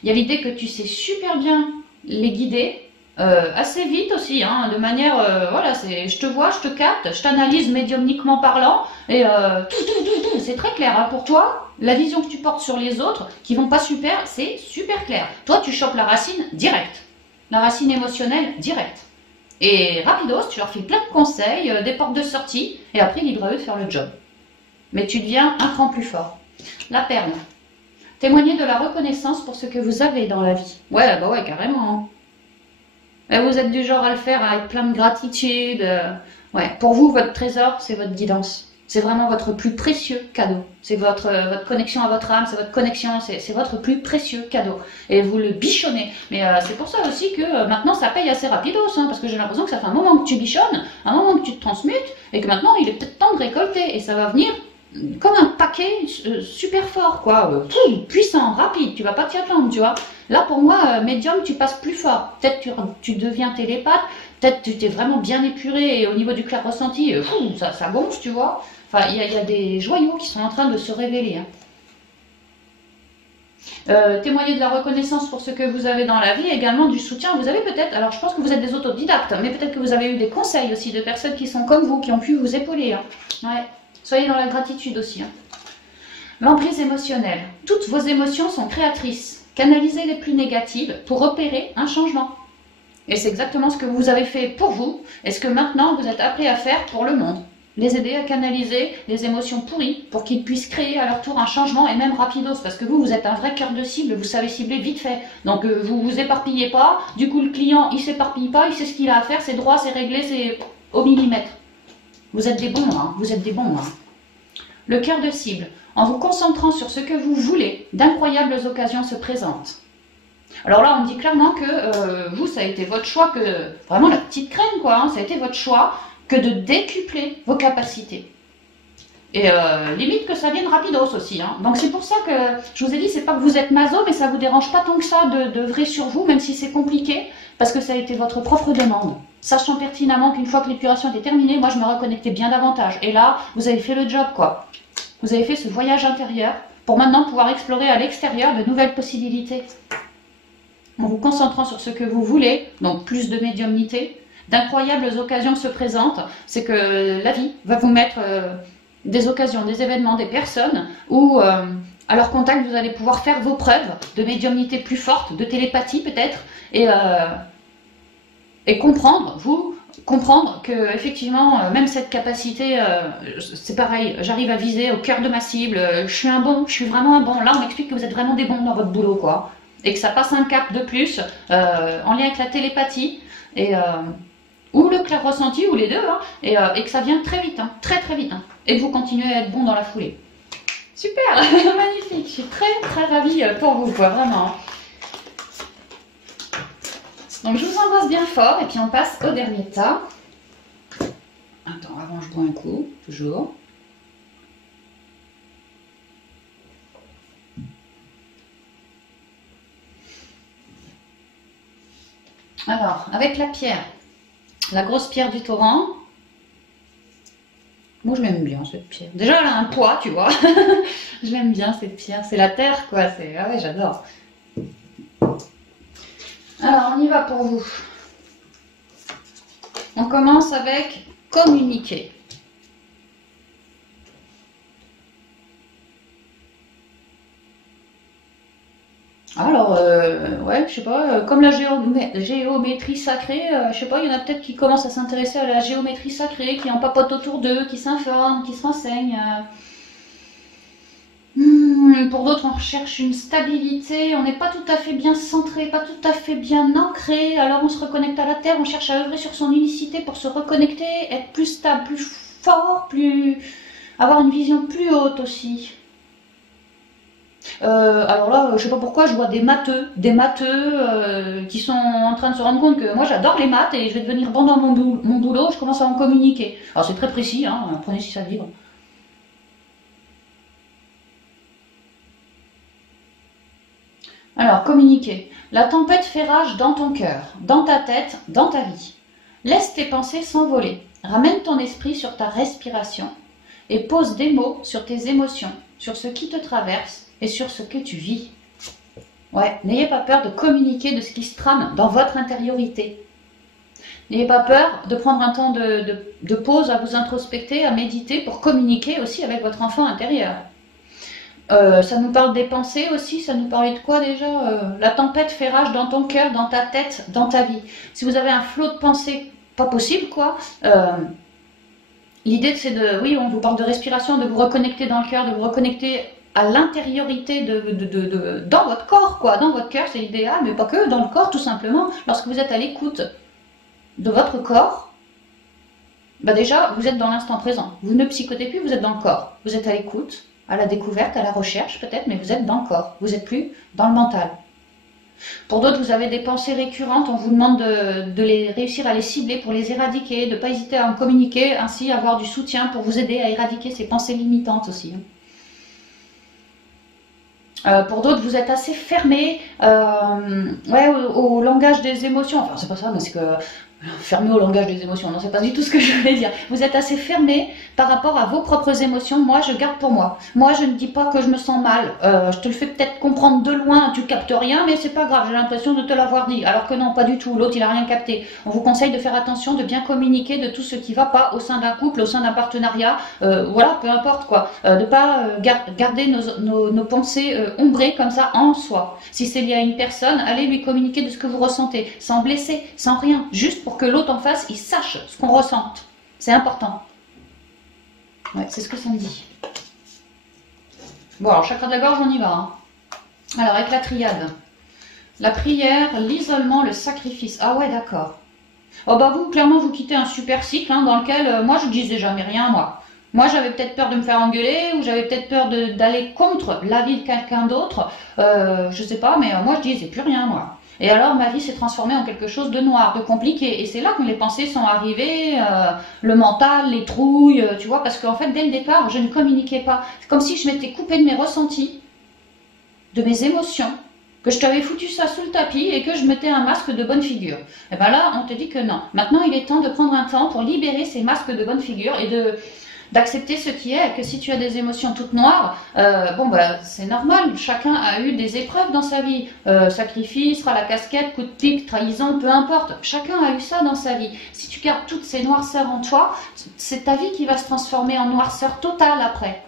il y a l'idée que tu sais super bien les guider. Assez vite aussi, hein, de manière, voilà, je te vois, je te capte, je t'analyse médiumniquement parlant, et c'est très clair, hein, pour toi, la vision que tu portes sur les autres, qui vont pas super, c'est super clair. Toi, tu chopes la racine direct, la racine émotionnelle directe. Et rapidos, tu leur fais plein de conseils, des portes de sortie, et après, libre à eux de faire le job. Mais tu deviens un cran plus fort. La perle. Témoignez de la reconnaissance pour ce que vous avez dans la vie. Ouais, bah ouais, carrément, hein. Et vous êtes du genre à le faire avec plein de gratitude. Ouais, pour vous, votre trésor, c'est votre guidance. C'est vraiment votre plus précieux cadeau. C'est votre connexion à votre âme, c'est votre connexion, c'est votre plus précieux cadeau. Et vous le bichonnez. Mais c'est pour ça aussi que maintenant, ça paye assez rapidos, hein, parce que j'ai l'impression que ça fait un moment que tu bichonnes, un moment que tu te transmutes, et que maintenant, il est peut-être temps de récolter. Et ça va venir comme un paquet super fort, quoi. Puissant, rapide, tu vas pas t'y attendre, tu vois. Là, pour moi, médium, tu passes plus fort. Peut-être tu deviens télépathe, peut-être tu t'es vraiment bien épuré et au niveau du clair ressenti, ça gonfle, tu vois. Enfin, il y a des joyaux qui sont en train de se révéler. Hein. Témoigner de la reconnaissance pour ce que vous avez dans la vie, également du soutien. Vous avez peut-être, alors je pense que vous êtes des autodidactes, mais peut-être que vous avez eu des conseils aussi de personnes qui sont comme vous, qui ont pu vous épauler. Hein. Ouais. Soyez dans la gratitude aussi. Hein. L'emprise émotionnelle. Toutes vos émotions sont créatrices. Canalisez les plus négatives pour opérer un changement. Et c'est exactement ce que vous avez fait pour vous et ce que maintenant vous êtes appelés à faire pour le monde. Les aider à canaliser les émotions pourries pour qu'ils puissent créer à leur tour un changement et même rapidos. Parce que vous êtes un vrai cœur de cible, vous savez cibler vite fait. Donc vous vous éparpillez pas. Du coup le client il s'éparpille pas, il sait ce qu'il a à faire, c'est droit, c'est réglé, c'est au millimètre. Vous êtes des bons, hein, vous êtes des bons. Hein. Le cœur de cible. En vous concentrant sur ce que vous voulez, d'incroyables occasions se présentent. Alors là, on me dit clairement que vous, ça a été votre choix, que vraiment la petite crème, quoi, hein, ça a été votre choix, que de décupler vos capacités. Et limite que ça vienne rapidos aussi. Hein. Donc c'est pour ça que je vous ai dit, c'est pas que vous êtes maso, mais ça vous dérange pas tant que ça de vrai sur vous, même si c'est compliqué, parce que ça a été votre propre demande. Sachant pertinemment qu'une fois que l'épuration était terminée, moi je me reconnectais bien davantage. Et là, vous avez fait le job, quoi. Vous avez fait ce voyage intérieur pour maintenant pouvoir explorer à l'extérieur de nouvelles possibilités. En vous concentrant sur ce que vous voulez, donc plus de médiumnité, d'incroyables occasions se présentent. C'est que la vie va vous mettre des occasions, des événements, des personnes où à leur contact vous allez pouvoir faire vos preuves de médiumnité plus forte, de télépathie peut-être, et comprendre que effectivement même cette capacité, c'est pareil, j'arrive à viser au cœur de ma cible, je suis vraiment un bon. Là on m'explique que vous êtes vraiment des bons dans votre boulot, quoi, et que ça passe un cap de plus en lien avec la télépathie ou le clair ressenti ou les deux, hein, et que ça vient très vite, hein, très très vite, hein, et que vous continuez à être bon dans la foulée. Super, magnifique, je suis très très ravie pour vous, quoi, vraiment. Donc je vous embrasse bien fort et puis on passe au dernier tas. Attends, avant je bois un coup, toujours. Alors, avec la pierre, la grosse pierre du torrent. Moi je l'aime bien cette pierre. Déjà elle a un poids, tu vois. Je l'aime bien cette pierre, c'est la terre quoi. Ah ouais, j'adore. Alors, on y va pour vous. On commence avec communiquer. Alors, ouais, je sais pas, comme la géométrie sacrée, je sais pas, il y en a peut-être qui commencent à s'intéresser à la géométrie sacrée, qui en papotent autour d'eux, qui s'informent, qui se renseignent. Pour d'autres, on recherche une stabilité, on n'est pas tout à fait bien centré, pas tout à fait bien ancré, alors on se reconnecte à la terre, on cherche à œuvrer sur son unicité pour se reconnecter, être plus stable, plus fort, avoir une vision plus haute aussi. Alors là, je sais pas pourquoi, je vois des matheux qui sont en train de se rendre compte que moi j'adore les maths et je vais devenir bon dans mon boulot, je commence à en communiquer. Alors c'est très précis, hein, prenez si ça vibre. Alors, communiquer. La tempête fait rage dans ton cœur, dans ta tête, dans ta vie. Laisse tes pensées s'envoler. Ramène ton esprit sur ta respiration et pose des mots sur tes émotions, sur ce qui te traverse et sur ce que tu vis. Ouais, n'ayez pas peur de communiquer de ce qui se trame dans votre intériorité. N'ayez pas peur de prendre un temps de pause à vous introspecter, à méditer pour communiquer aussi avec votre enfant intérieur. Ça nous parle des pensées aussi, ça nous parlait de quoi déjà La tempête fait rage dans ton cœur, dans ta tête, dans ta vie. Si vous avez un flot de pensées, pas possible quoi, l'idée c'est de, oui on vous parle de respiration, de vous reconnecter dans le cœur, de vous reconnecter à l'intériorité dans votre corps quoi, dans votre cœur c'est l'idéal, mais pas que, dans le corps tout simplement. Lorsque vous êtes à l'écoute de votre corps, bah déjà vous êtes dans l'instant présent, vous ne psychotez plus, vous êtes dans le corps, vous êtes à l'écoute, à la découverte, à la recherche peut-être, mais vous êtes dans le corps, vous n'êtes plus dans le mental. Pour d'autres, vous avez des pensées récurrentes, on vous demande de les réussir à les cibler pour les éradiquer, de ne pas hésiter à en communiquer, ainsi avoir du soutien pour vous aider à éradiquer ces pensées limitantes aussi. Pour d'autres, vous êtes assez fermé ouais, au langage des émotions, enfin c'est pas ça, mais c'est que fermé au langage des émotions, non c'est pas du tout ce que je voulais dire. Vous êtes assez fermé par rapport à vos propres émotions. Moi je garde pour moi. Moi je ne dis pas que je me sens mal. Je te le fais peut-être comprendre de loin, tu captes rien, mais c'est pas grave, j'ai l'impression de te l'avoir dit. Alors que non, pas du tout, l'autre il a rien capté. On vous conseille de faire attention, de bien communiquer de tout ce qui va pas au sein d'un couple, au sein d'un partenariat, voilà, peu importe quoi. De pas garder nos pensées ombrées comme ça en soi. Si c'est lié à une personne, allez lui communiquer de ce que vous ressentez, sans blesser, sans rien, juste pour que l'autre en face, il sache ce qu'on ressente. C'est important. Ouais, c'est ce que ça me dit. Bon, alors, chakra de la gorge, on y va. Hein. Alors, avec la triade. La prière, l'isolement, le sacrifice. Ah ouais, d'accord. Oh bah vous, clairement, vous quittez un super cycle hein, dans lequel, moi, je disais jamais rien, moi. Moi, j'avais peut-être peur de me faire engueuler, ou j'avais peut-être peur d'aller contre l'avis de quelqu'un d'autre. Je sais pas, mais moi, je disais plus rien, moi. Et alors, ma vie s'est transformée en quelque chose de noir, de compliqué. Et c'est là que les pensées sont arrivées, le mental, les trouilles, tu vois, parce qu'en fait, dès le départ, je ne communiquais pas. C'est comme si je m'étais coupée de mes ressentis, de mes émotions, que je t'avais foutu ça sous le tapis et que je mettais un masque de bonne figure. Et bien là, on te dit que non. Maintenant, il est temps de prendre un temps pour libérer ces masques de bonne figure et d'accepter ce qui est, que si tu as des émotions toutes noires, bon bah c'est normal, chacun a eu des épreuves dans sa vie, sacrifice, ras la casquette, coup de pique, trahison, peu importe, chacun a eu ça dans sa vie. Si tu gardes toutes ces noirceurs en toi, c'est ta vie qui va se transformer en noirceur totale après.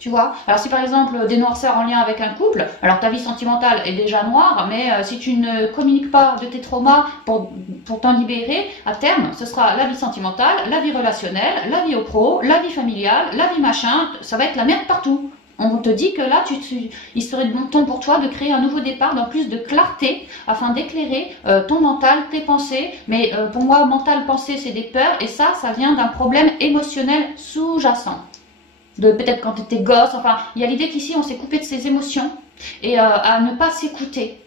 Tu vois? Alors si par exemple des noirceurs en lien avec un couple, alors ta vie sentimentale est déjà noire, mais si tu ne communiques pas de tes traumas pour t'en libérer, à terme, ce sera la vie sentimentale, la vie relationnelle, la vie au pro, la vie familiale, la vie machin, ça va être la merde partout. On te dit que là, il serait de bon ton pour toi de créer un nouveau départ dans plus de clarté afin d'éclairer ton mental, tes pensées. Mais pour moi, mental, pensée, c'est des peurs et ça vient d'un problème émotionnel sous-jacent. Peut-être quand tu étais gosse, enfin, il y a l'idée qu'ici on s'est coupé de ses émotions et à ne pas s'écouter,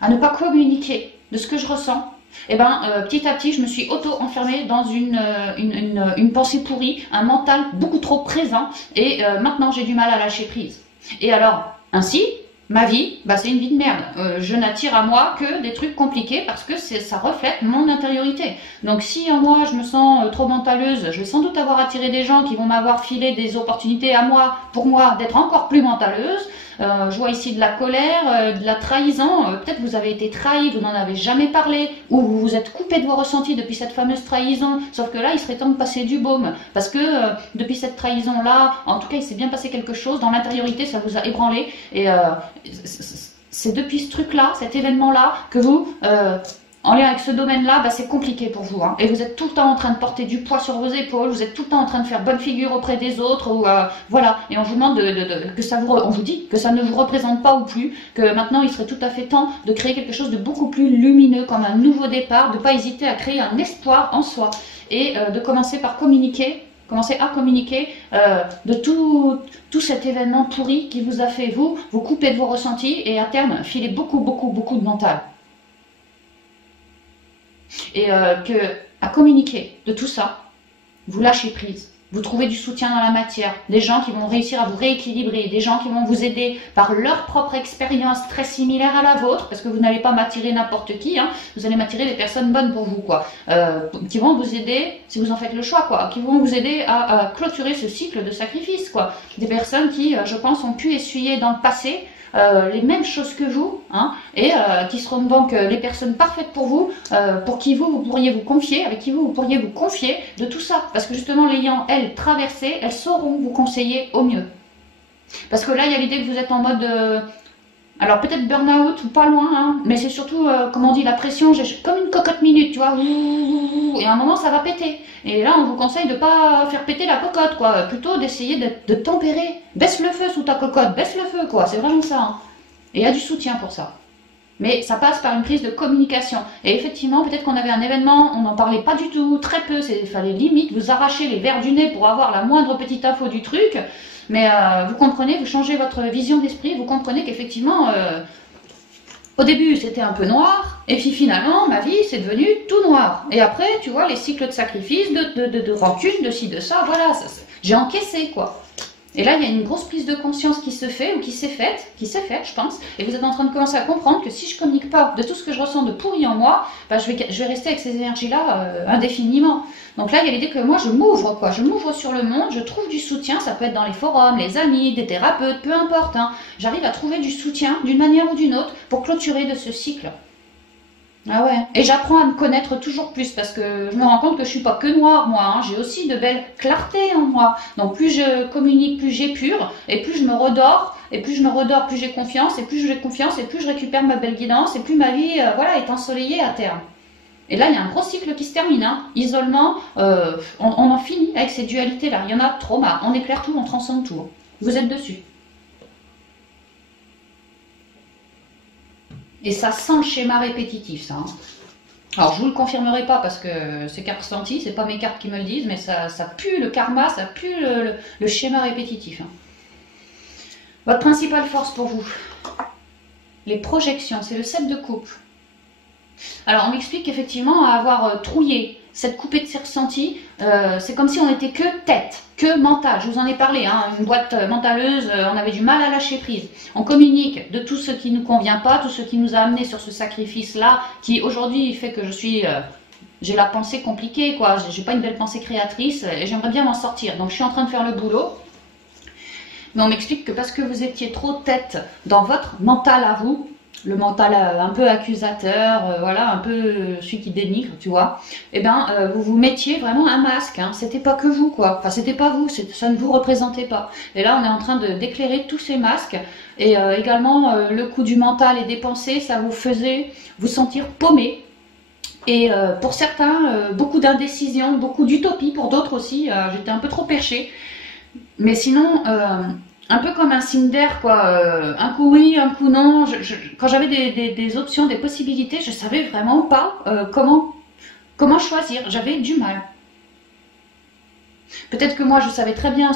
à ne pas communiquer de ce que je ressens. Et ben petit à petit je me suis auto-enfermée dans une pensée pourrie, un mental beaucoup trop présent et maintenant j'ai du mal à lâcher prise. Et alors, ainsi, ma vie, bah, c'est une vie de merde. Je n'attire à moi que des trucs compliqués parce que ça reflète mon intériorité. Donc si en moi je me sens trop mentaleuse, je vais sans doute avoir attiré des gens qui vont m'avoir filé des opportunités à moi, pour moi, d'être encore plus mentaleuse. Je vois ici de la colère, de la trahison. Peut-être vous avez été trahi, vous n'en avez jamais parlé, ou vous vous êtes coupé de vos ressentis depuis cette fameuse trahison. Sauf que là, il serait temps de passer du baume. Parce que depuis cette trahison-là, en tout cas, il s'est bien passé quelque chose. Dans l'intériorité, ça vous a ébranlé. Et c'est depuis ce truc-là, cet événement-là, que vous... en lien avec ce domaine-là, bah, c'est compliqué pour vous. Hein. Et vous êtes tout le temps en train de porter du poids sur vos épaules, vous êtes tout le temps en train de faire bonne figure auprès des autres. Ou, voilà. Et on vous demande que ça on vous dit que ça ne vous représente pas ou plus, que maintenant il serait tout à fait temps de créer quelque chose de beaucoup plus lumineux, comme un nouveau départ, de ne pas hésiter à créer un espoir en soi et de commencer par communiquer commencez à communiquer de tout cet événement pourri qui vous a fait vous couper de vos ressentis et à terme filer beaucoup de mental. Et à communiquer de tout ça, vous lâchez prise. Vous trouvez du soutien dans la matière, des gens qui vont réussir à vous rééquilibrer, des gens qui vont vous aider par leur propre expérience très similaire à la vôtre, parce que vous n'allez pas m'attirer n'importe qui, hein, vous allez m'attirer des personnes bonnes pour vous, quoi, qui vont vous aider, si vous en faites le choix, quoi, qui vont vous aider à clôturer ce cycle de sacrifice, quoi. Des personnes qui, je pense, ont pu essuyer dans le passé les mêmes choses que vous, hein, et qui seront donc les personnes parfaites pour vous, pour qui vous pourriez vous confier, avec qui vous pourriez vous confier de tout ça. Parce que justement, l'ayant, elles, traversé, elles sauront vous conseiller au mieux. Parce que là, il y a l'idée que vous êtes en mode... alors peut-être burn-out ou pas loin, hein, mais c'est surtout, comme on dit, la pression, comme une cocotte minute, tu vois, et à un moment ça va péter. Et là on vous conseille de pas faire péter la cocotte, quoi, plutôt d'essayer de tempérer. Baisse le feu sous ta cocotte, baisse le feu, quoi, c'est vraiment ça. Hein. Et il y a du soutien pour ça. Mais ça passe par une prise de communication. Et effectivement, peut-être qu'on avait un événement, on n'en parlait pas du tout, très peu, il fallait limite vous arracher les verres du nez pour avoir la moindre petite info du truc. Mais vous comprenez, vous changez votre vision d'esprit, vous comprenez qu'effectivement, au début c'était un peu noir, et puis finalement ma vie c'est devenu tout noir. Et après, tu vois, les cycles de sacrifice, de rancune, de ci, de ça, voilà, j'ai encaissé, quoi. Et là, il y a une grosse prise de conscience qui se fait, ou qui s'est faite, je pense, et vous êtes en train de commencer à comprendre que si je communique pas de tout ce que je ressens de pourri en moi, bah, je vais rester avec ces énergies-là indéfiniment. Donc là, il y a l'idée que moi, je m'ouvre, quoi. Je m'ouvre sur le monde, je trouve du soutien, ça peut être dans les forums, les amis, des thérapeutes, peu importe. Hein. J'arrive à trouver du soutien d'une manière ou d'une autre pour clôturer de ce cycle. Ah ouais. Et j'apprends à me connaître toujours plus parce que je me rends compte que je suis pas que noire, moi. Hein. J'ai aussi de belles clartés en moi. Donc plus je communique, plus j'épure, et plus je me redors. Et plus je me redors, plus j'ai confiance. Et plus j'ai confiance, et plus je récupère ma belle guidance. Et plus ma vie voilà, est ensoleillée à terme. Et là, il y a un gros cycle qui se termine. Hein. Isolement, on en finit avec ces dualités-là. Il y en a trop marre. On éclaire tout, on transcende tout. Vous êtes dessus. Et ça sent le schéma répétitif, ça. Hein. Alors, je vous le confirmerai pas parce que c'est cartes ressenties, c'est pas mes cartes qui me le disent, mais ça pue le karma, ça pue le schéma répétitif. Hein. Votre principale force pour vous, les projections, c'est le 7 de coupe. Alors, on m'explique qu'effectivement, à avoir trouillé cette coupée de ses ressentis, c'est comme si on n'était que tête, que mental. Je vous en ai parlé, hein, une boîte mentaleuse, on avait du mal à lâcher prise. On communique de tout ce qui ne nous convient pas, tout ce qui nous a amené sur ce sacrifice-là, qui aujourd'hui fait que je suis... j'ai la pensée compliquée, quoi. J'ai pas une belle pensée créatrice et j'aimerais bien m'en sortir. Donc je suis en train de faire le boulot. Mais on m'explique que parce que vous étiez trop tête dans votre mental à vous, le mental un peu accusateur, voilà, un peu celui qui dénigre, tu vois, et bien vous vous mettiez vraiment un masque, hein. C'était pas que vous, quoi, enfin c'était pas vous, ça ne vous représentait pas. Et là on est en train d'éclairer tous ces masques, et également le coup du mental et des pensées, ça vous faisait vous sentir paumé. Et pour certains, beaucoup d'indécision, beaucoup d'utopie, pour d'autres aussi, j'étais un peu trop perchée, mais sinon... un peu comme un Cinder, quoi. Un coup oui, un coup non. Quand j'avais des options, des possibilités, je savais vraiment pas comment choisir. J'avais du mal. Peut-être que moi, je savais très bien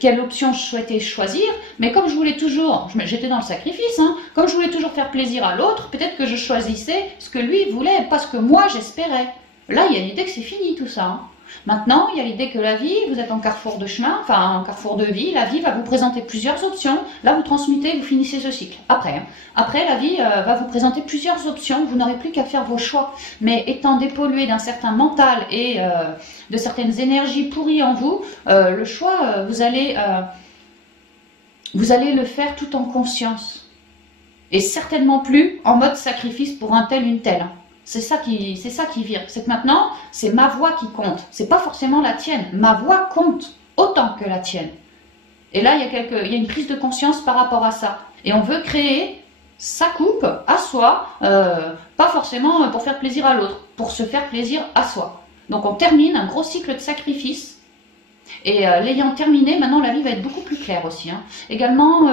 quelle option je souhaitais choisir, mais comme je voulais toujours, j'étais dans le sacrifice, hein, comme je voulais toujours faire plaisir à l'autre, peut-être que je choisissais ce que lui voulait, pas ce que moi j'espérais. Là, il y a l'idée que c'est fini tout ça. Hein. Maintenant, il y a l'idée que la vie, vous êtes en carrefour de chemin, enfin en carrefour de vie, la vie va vous présenter plusieurs options. Là, vous transmutez, vous finissez ce cycle. Après la vie va vous présenter plusieurs options, vous n'aurez plus qu'à faire vos choix. Mais étant dépollué d'un certain mental et de certaines énergies pourries en vous, le choix, vous allez le faire tout en conscience. Et certainement plus en mode sacrifice pour un tel, une telle. C'est ça qui vire. C'est que maintenant, c'est ma voix qui compte. C'est pas forcément la tienne. Ma voix compte autant que la tienne. Et là, il y a une prise de conscience par rapport à ça. Et on veut créer sa coupe à soi, pas forcément pour faire plaisir à l'autre, pour se faire plaisir à soi. Donc on termine un gros cycle de sacrifice. Et l'ayant terminé, maintenant la vie va être beaucoup plus claire aussi. Hein. Également...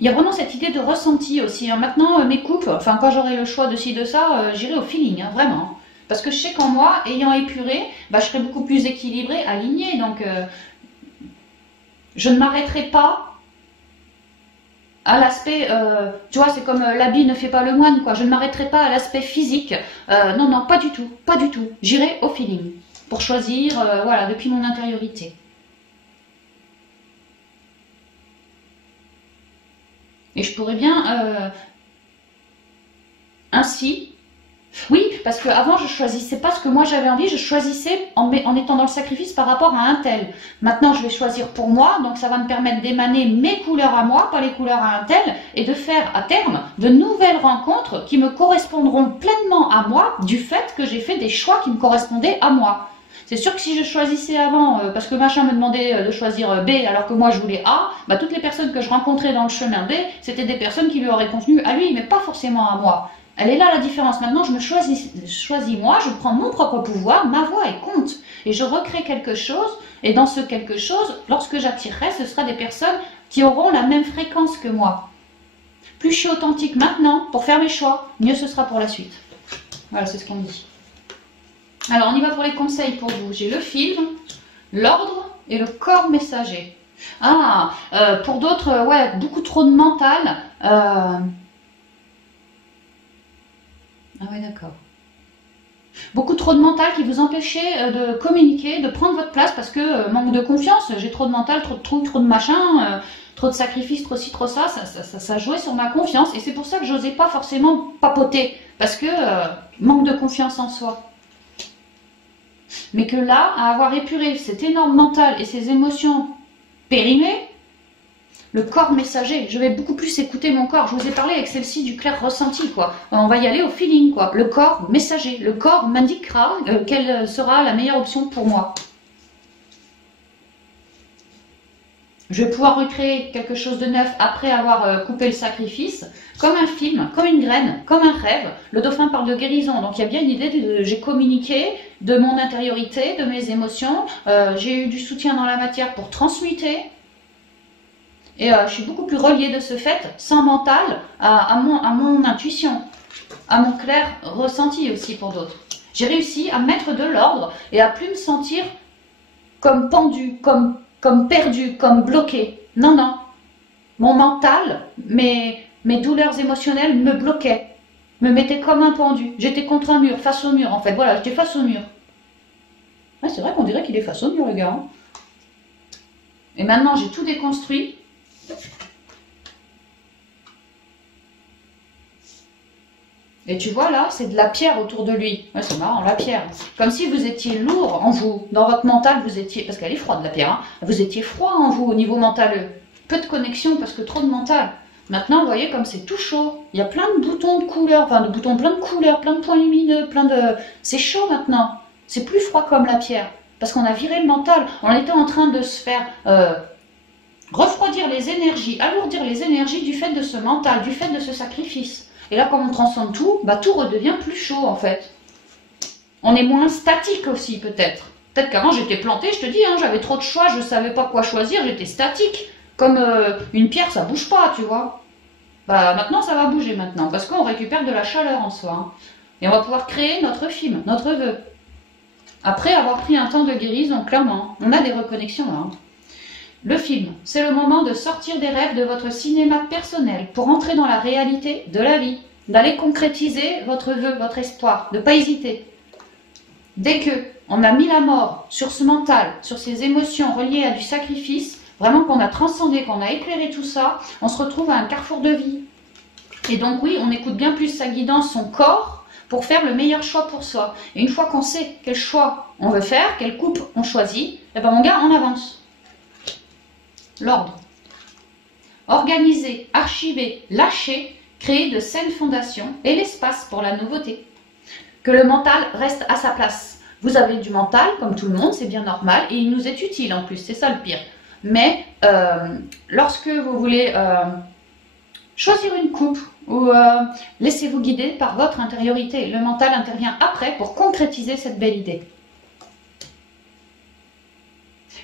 il y a vraiment cette idée de ressenti aussi. Hein. Maintenant, mes coupes, enfin quand j'aurai le choix de ci, de ça, j'irai au feeling, hein, vraiment. Parce que je sais qu'en moi, ayant épuré, bah, je serai beaucoup plus équilibrée, alignée. Donc, je ne m'arrêterai pas à l'aspect, tu vois, c'est comme l'habit ne fait pas le moine, quoi. Je ne m'arrêterai pas à l'aspect physique. Non, non, pas du tout, pas du tout. J'irai au feeling pour choisir, voilà, depuis mon intériorité. Et je pourrais bien ainsi. Oui, parce qu'avant, je choisissais pas ce que moi j'avais envie, je choisissais en étant dans le sacrifice par rapport à un tel. Maintenant, je vais choisir pour moi, donc ça va me permettre d'émaner mes couleurs à moi, pas les couleurs à un tel, et de faire à terme de nouvelles rencontres qui me correspondront pleinement à moi, du fait que j'ai fait des choix qui me correspondaient à moi. C'est sûr que si je choisissais avant, parce que machin me demandait de choisir B alors que moi je voulais A, bah toutes les personnes que je rencontrais dans le chemin B, c'était des personnes qui lui auraient convenu à lui, mais pas forcément à moi. Elle est là la différence. Maintenant, je me choisis moi, je prends mon propre pouvoir, ma voix elle compte. Et je recrée quelque chose, et dans ce quelque chose, lorsque j'attirerai, ce sera des personnes qui auront la même fréquence que moi. Plus je suis authentique maintenant pour faire mes choix, mieux ce sera pour la suite. Voilà, c'est ce qu'on dit. Alors, on y va pour les conseils pour vous. J'ai le film, l'ordre et le corps messager. Ah, pour d'autres, ouais, beaucoup trop de mental. Ah ouais, d'accord. Beaucoup trop de mental qui vous empêchait de communiquer, de prendre votre place parce que manque de confiance, j'ai trop de mental, trop de trucs, trop de machin, trop de sacrifices, trop ci, trop ça, ça jouait sur ma confiance et c'est pour ça que j'osais pas forcément papoter parce que manque de confiance en soi. Mais que là, à avoir épuré cet énorme mental et ces émotions périmées, le corps messager, je vais beaucoup plus écouter mon corps. Je vous ai parlé avec celle-ci du clair ressenti, quoi. On va y aller au feeling, quoi. Le corps messager, le corps m'indiquera quelle sera la meilleure option pour moi. Je vais pouvoir recréer quelque chose de neuf après avoir coupé le sacrifice, comme un film, comme une graine, comme un rêve. Le dauphin parle de guérison, donc il y a bien une idée de j'ai communiqué de mon intériorité, de mes émotions, j'ai eu du soutien dans la matière pour transmuter, et je suis beaucoup plus reliée de ce fait, sans mental, à mon intuition, à mon clair ressenti aussi pour d'autres. J'ai réussi à mettre de l'ordre et à plus me sentir comme pendu, comme perdu, comme bloqué. Non, non. Mon mental, mes douleurs émotionnelles me bloquaient, me mettaient comme un pendu. J'étais contre un mur, face au mur en fait. Voilà, j'étais face au mur. Ouais, c'est vrai qu'on dirait qu'il est face au mur, le gars. Hein. Et maintenant, j'ai tout déconstruit. Et tu vois là, c'est de la pierre autour de lui. Ouais, c'est marrant, la pierre. Comme si vous étiez lourd en vous. Dans votre mental, vous étiez... Parce qu'elle est froide, la pierre. Hein, vous étiez froid en vous au niveau mental. Peu de connexion parce que trop de mental. Maintenant, vous voyez comme c'est tout chaud. Il y a plein de boutons de couleurs. Enfin, de boutons plein de couleurs, plein de points lumineux, plein de... C'est chaud maintenant. C'est plus froid comme la pierre. Parce qu'on a viré le mental. On était en train de se faire... refroidir les énergies, alourdir les énergies du fait de ce mental, du fait de ce sacrifice. Et là, quand on transcende tout, bah, tout redevient plus chaud, en fait. On est moins statique aussi, peut-être. Peut-être qu'avant, j'étais plantée, je te dis, hein, j'avais trop de choix, je ne savais pas quoi choisir, j'étais statique. Comme une pierre, ça bouge pas, tu vois. Bah, maintenant, ça va bouger, maintenant, parce qu'on récupère de la chaleur en soi. Hein. Et on va pouvoir créer notre film, notre vœu. Après avoir pris un temps de guérison, clairement. On a des reconnexions, là. Hein. Le film, c'est le moment de sortir des rêves de votre cinéma personnel pour entrer dans la réalité de la vie, d'aller concrétiser votre vœu, votre espoir, de ne pas hésiter. Dès que on a mis la mort sur ce mental, sur ces émotions reliées à du sacrifice, vraiment qu'on a transcendé, qu'on a éclairé tout ça, on se retrouve à un carrefour de vie. Et donc oui, on écoute bien plus sa guidance, son corps, pour faire le meilleur choix pour soi. Et une fois qu'on sait quel choix on veut faire, quelle coupe on choisit, et ben mon gars, on avance. L'ordre. Organiser, archiver, lâcher, créer de saines fondations et l'espace pour la nouveauté. Que le mental reste à sa place. Vous avez du mental, comme tout le monde, c'est bien normal, et il nous est utile en plus, c'est ça le pire. Mais lorsque vous voulez choisir une coupe ou laissez-vous guider par votre intériorité, le mental intervient après pour concrétiser cette belle idée.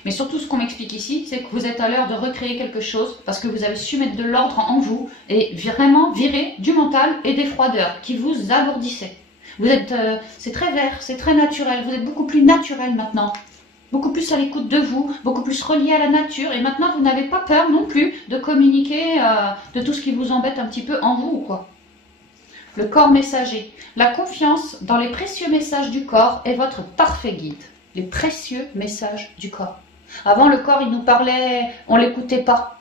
Mais surtout, ce qu'on m'explique ici, c'est que vous êtes à l'heure de recréer quelque chose parce que vous avez su mettre de l'ordre en vous et vraiment virer du mental et des froideurs qui vous alourdissaient. Vous êtes, c'est très vert, c'est très naturel. Vous êtes beaucoup plus naturel maintenant. Beaucoup plus à l'écoute de vous, beaucoup plus relié à la nature. Et maintenant, vous n'avez pas peur non plus de communiquer de tout ce qui vous embête un petit peu en vous, quoi. Le corps messager. La confiance dans les précieux messages du corps est votre parfait guide. Les précieux messages du corps. Avant, le corps, il nous parlait, on l'écoutait pas.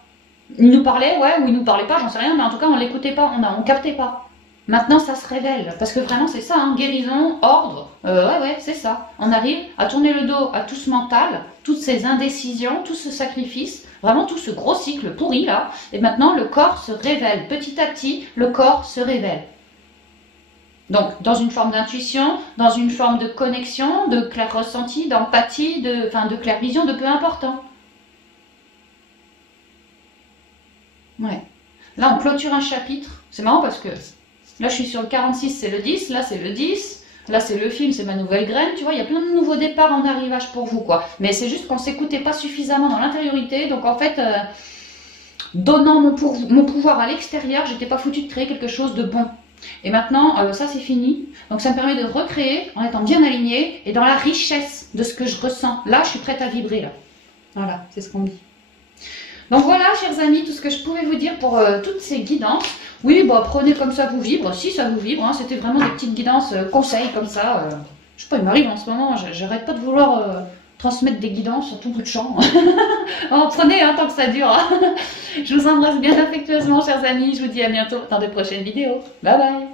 Il nous parlait, ouais, ou il nous parlait pas, j'en sais rien, mais en tout cas, on l'écoutait pas, on captait pas. Maintenant, ça se révèle, parce que vraiment, c'est ça, hein, guérison, ordre, ouais, c'est ça. On arrive à tourner le dos à tout ce mental, toutes ces indécisions, tout ce sacrifice, vraiment tout ce gros cycle pourri, là, et maintenant, le corps se révèle. Petit à petit, le corps se révèle. Donc, dans une forme d'intuition, dans une forme de connexion, de clair ressenti, d'empathie, de claire vision, de peu important. Ouais. Là, on clôture un chapitre. C'est marrant parce que là, je suis sur le 46, c'est le 10. Là, c'est le 10. Là, c'est le film, c'est ma nouvelle graine. Tu vois, il y a plein de nouveaux départs en arrivage pour vous, quoi. Mais c'est juste qu'on ne s'écoutait pas suffisamment dans l'intériorité. Donc, en fait, donnant mon pouvoir à l'extérieur, j'étais pas foutue de créer quelque chose de bon. Et maintenant, ça, c'est fini. Donc, ça me permet de recréer en étant bien alignée et dans la richesse de ce que je ressens. Là, je suis prête à vibrer, là. Voilà, c'est ce qu'on dit. Donc voilà, chers amis, tout ce que je pouvais vous dire pour toutes ces guidances. Oui, bah, prenez comme ça vous vibre, si ça vous vibre. Hein, c'était vraiment des petites guidances, conseils comme ça. Je sais pas, il m'arrive en ce moment, j'arrête pas de vouloir transmettre des guidances sur tout bout de champ. Oh, prenez hein, tant que ça dure. Hein. Je vous embrasse bien affectueusement, chers amis. Je vous dis à bientôt dans de prochaines vidéos. Bye bye.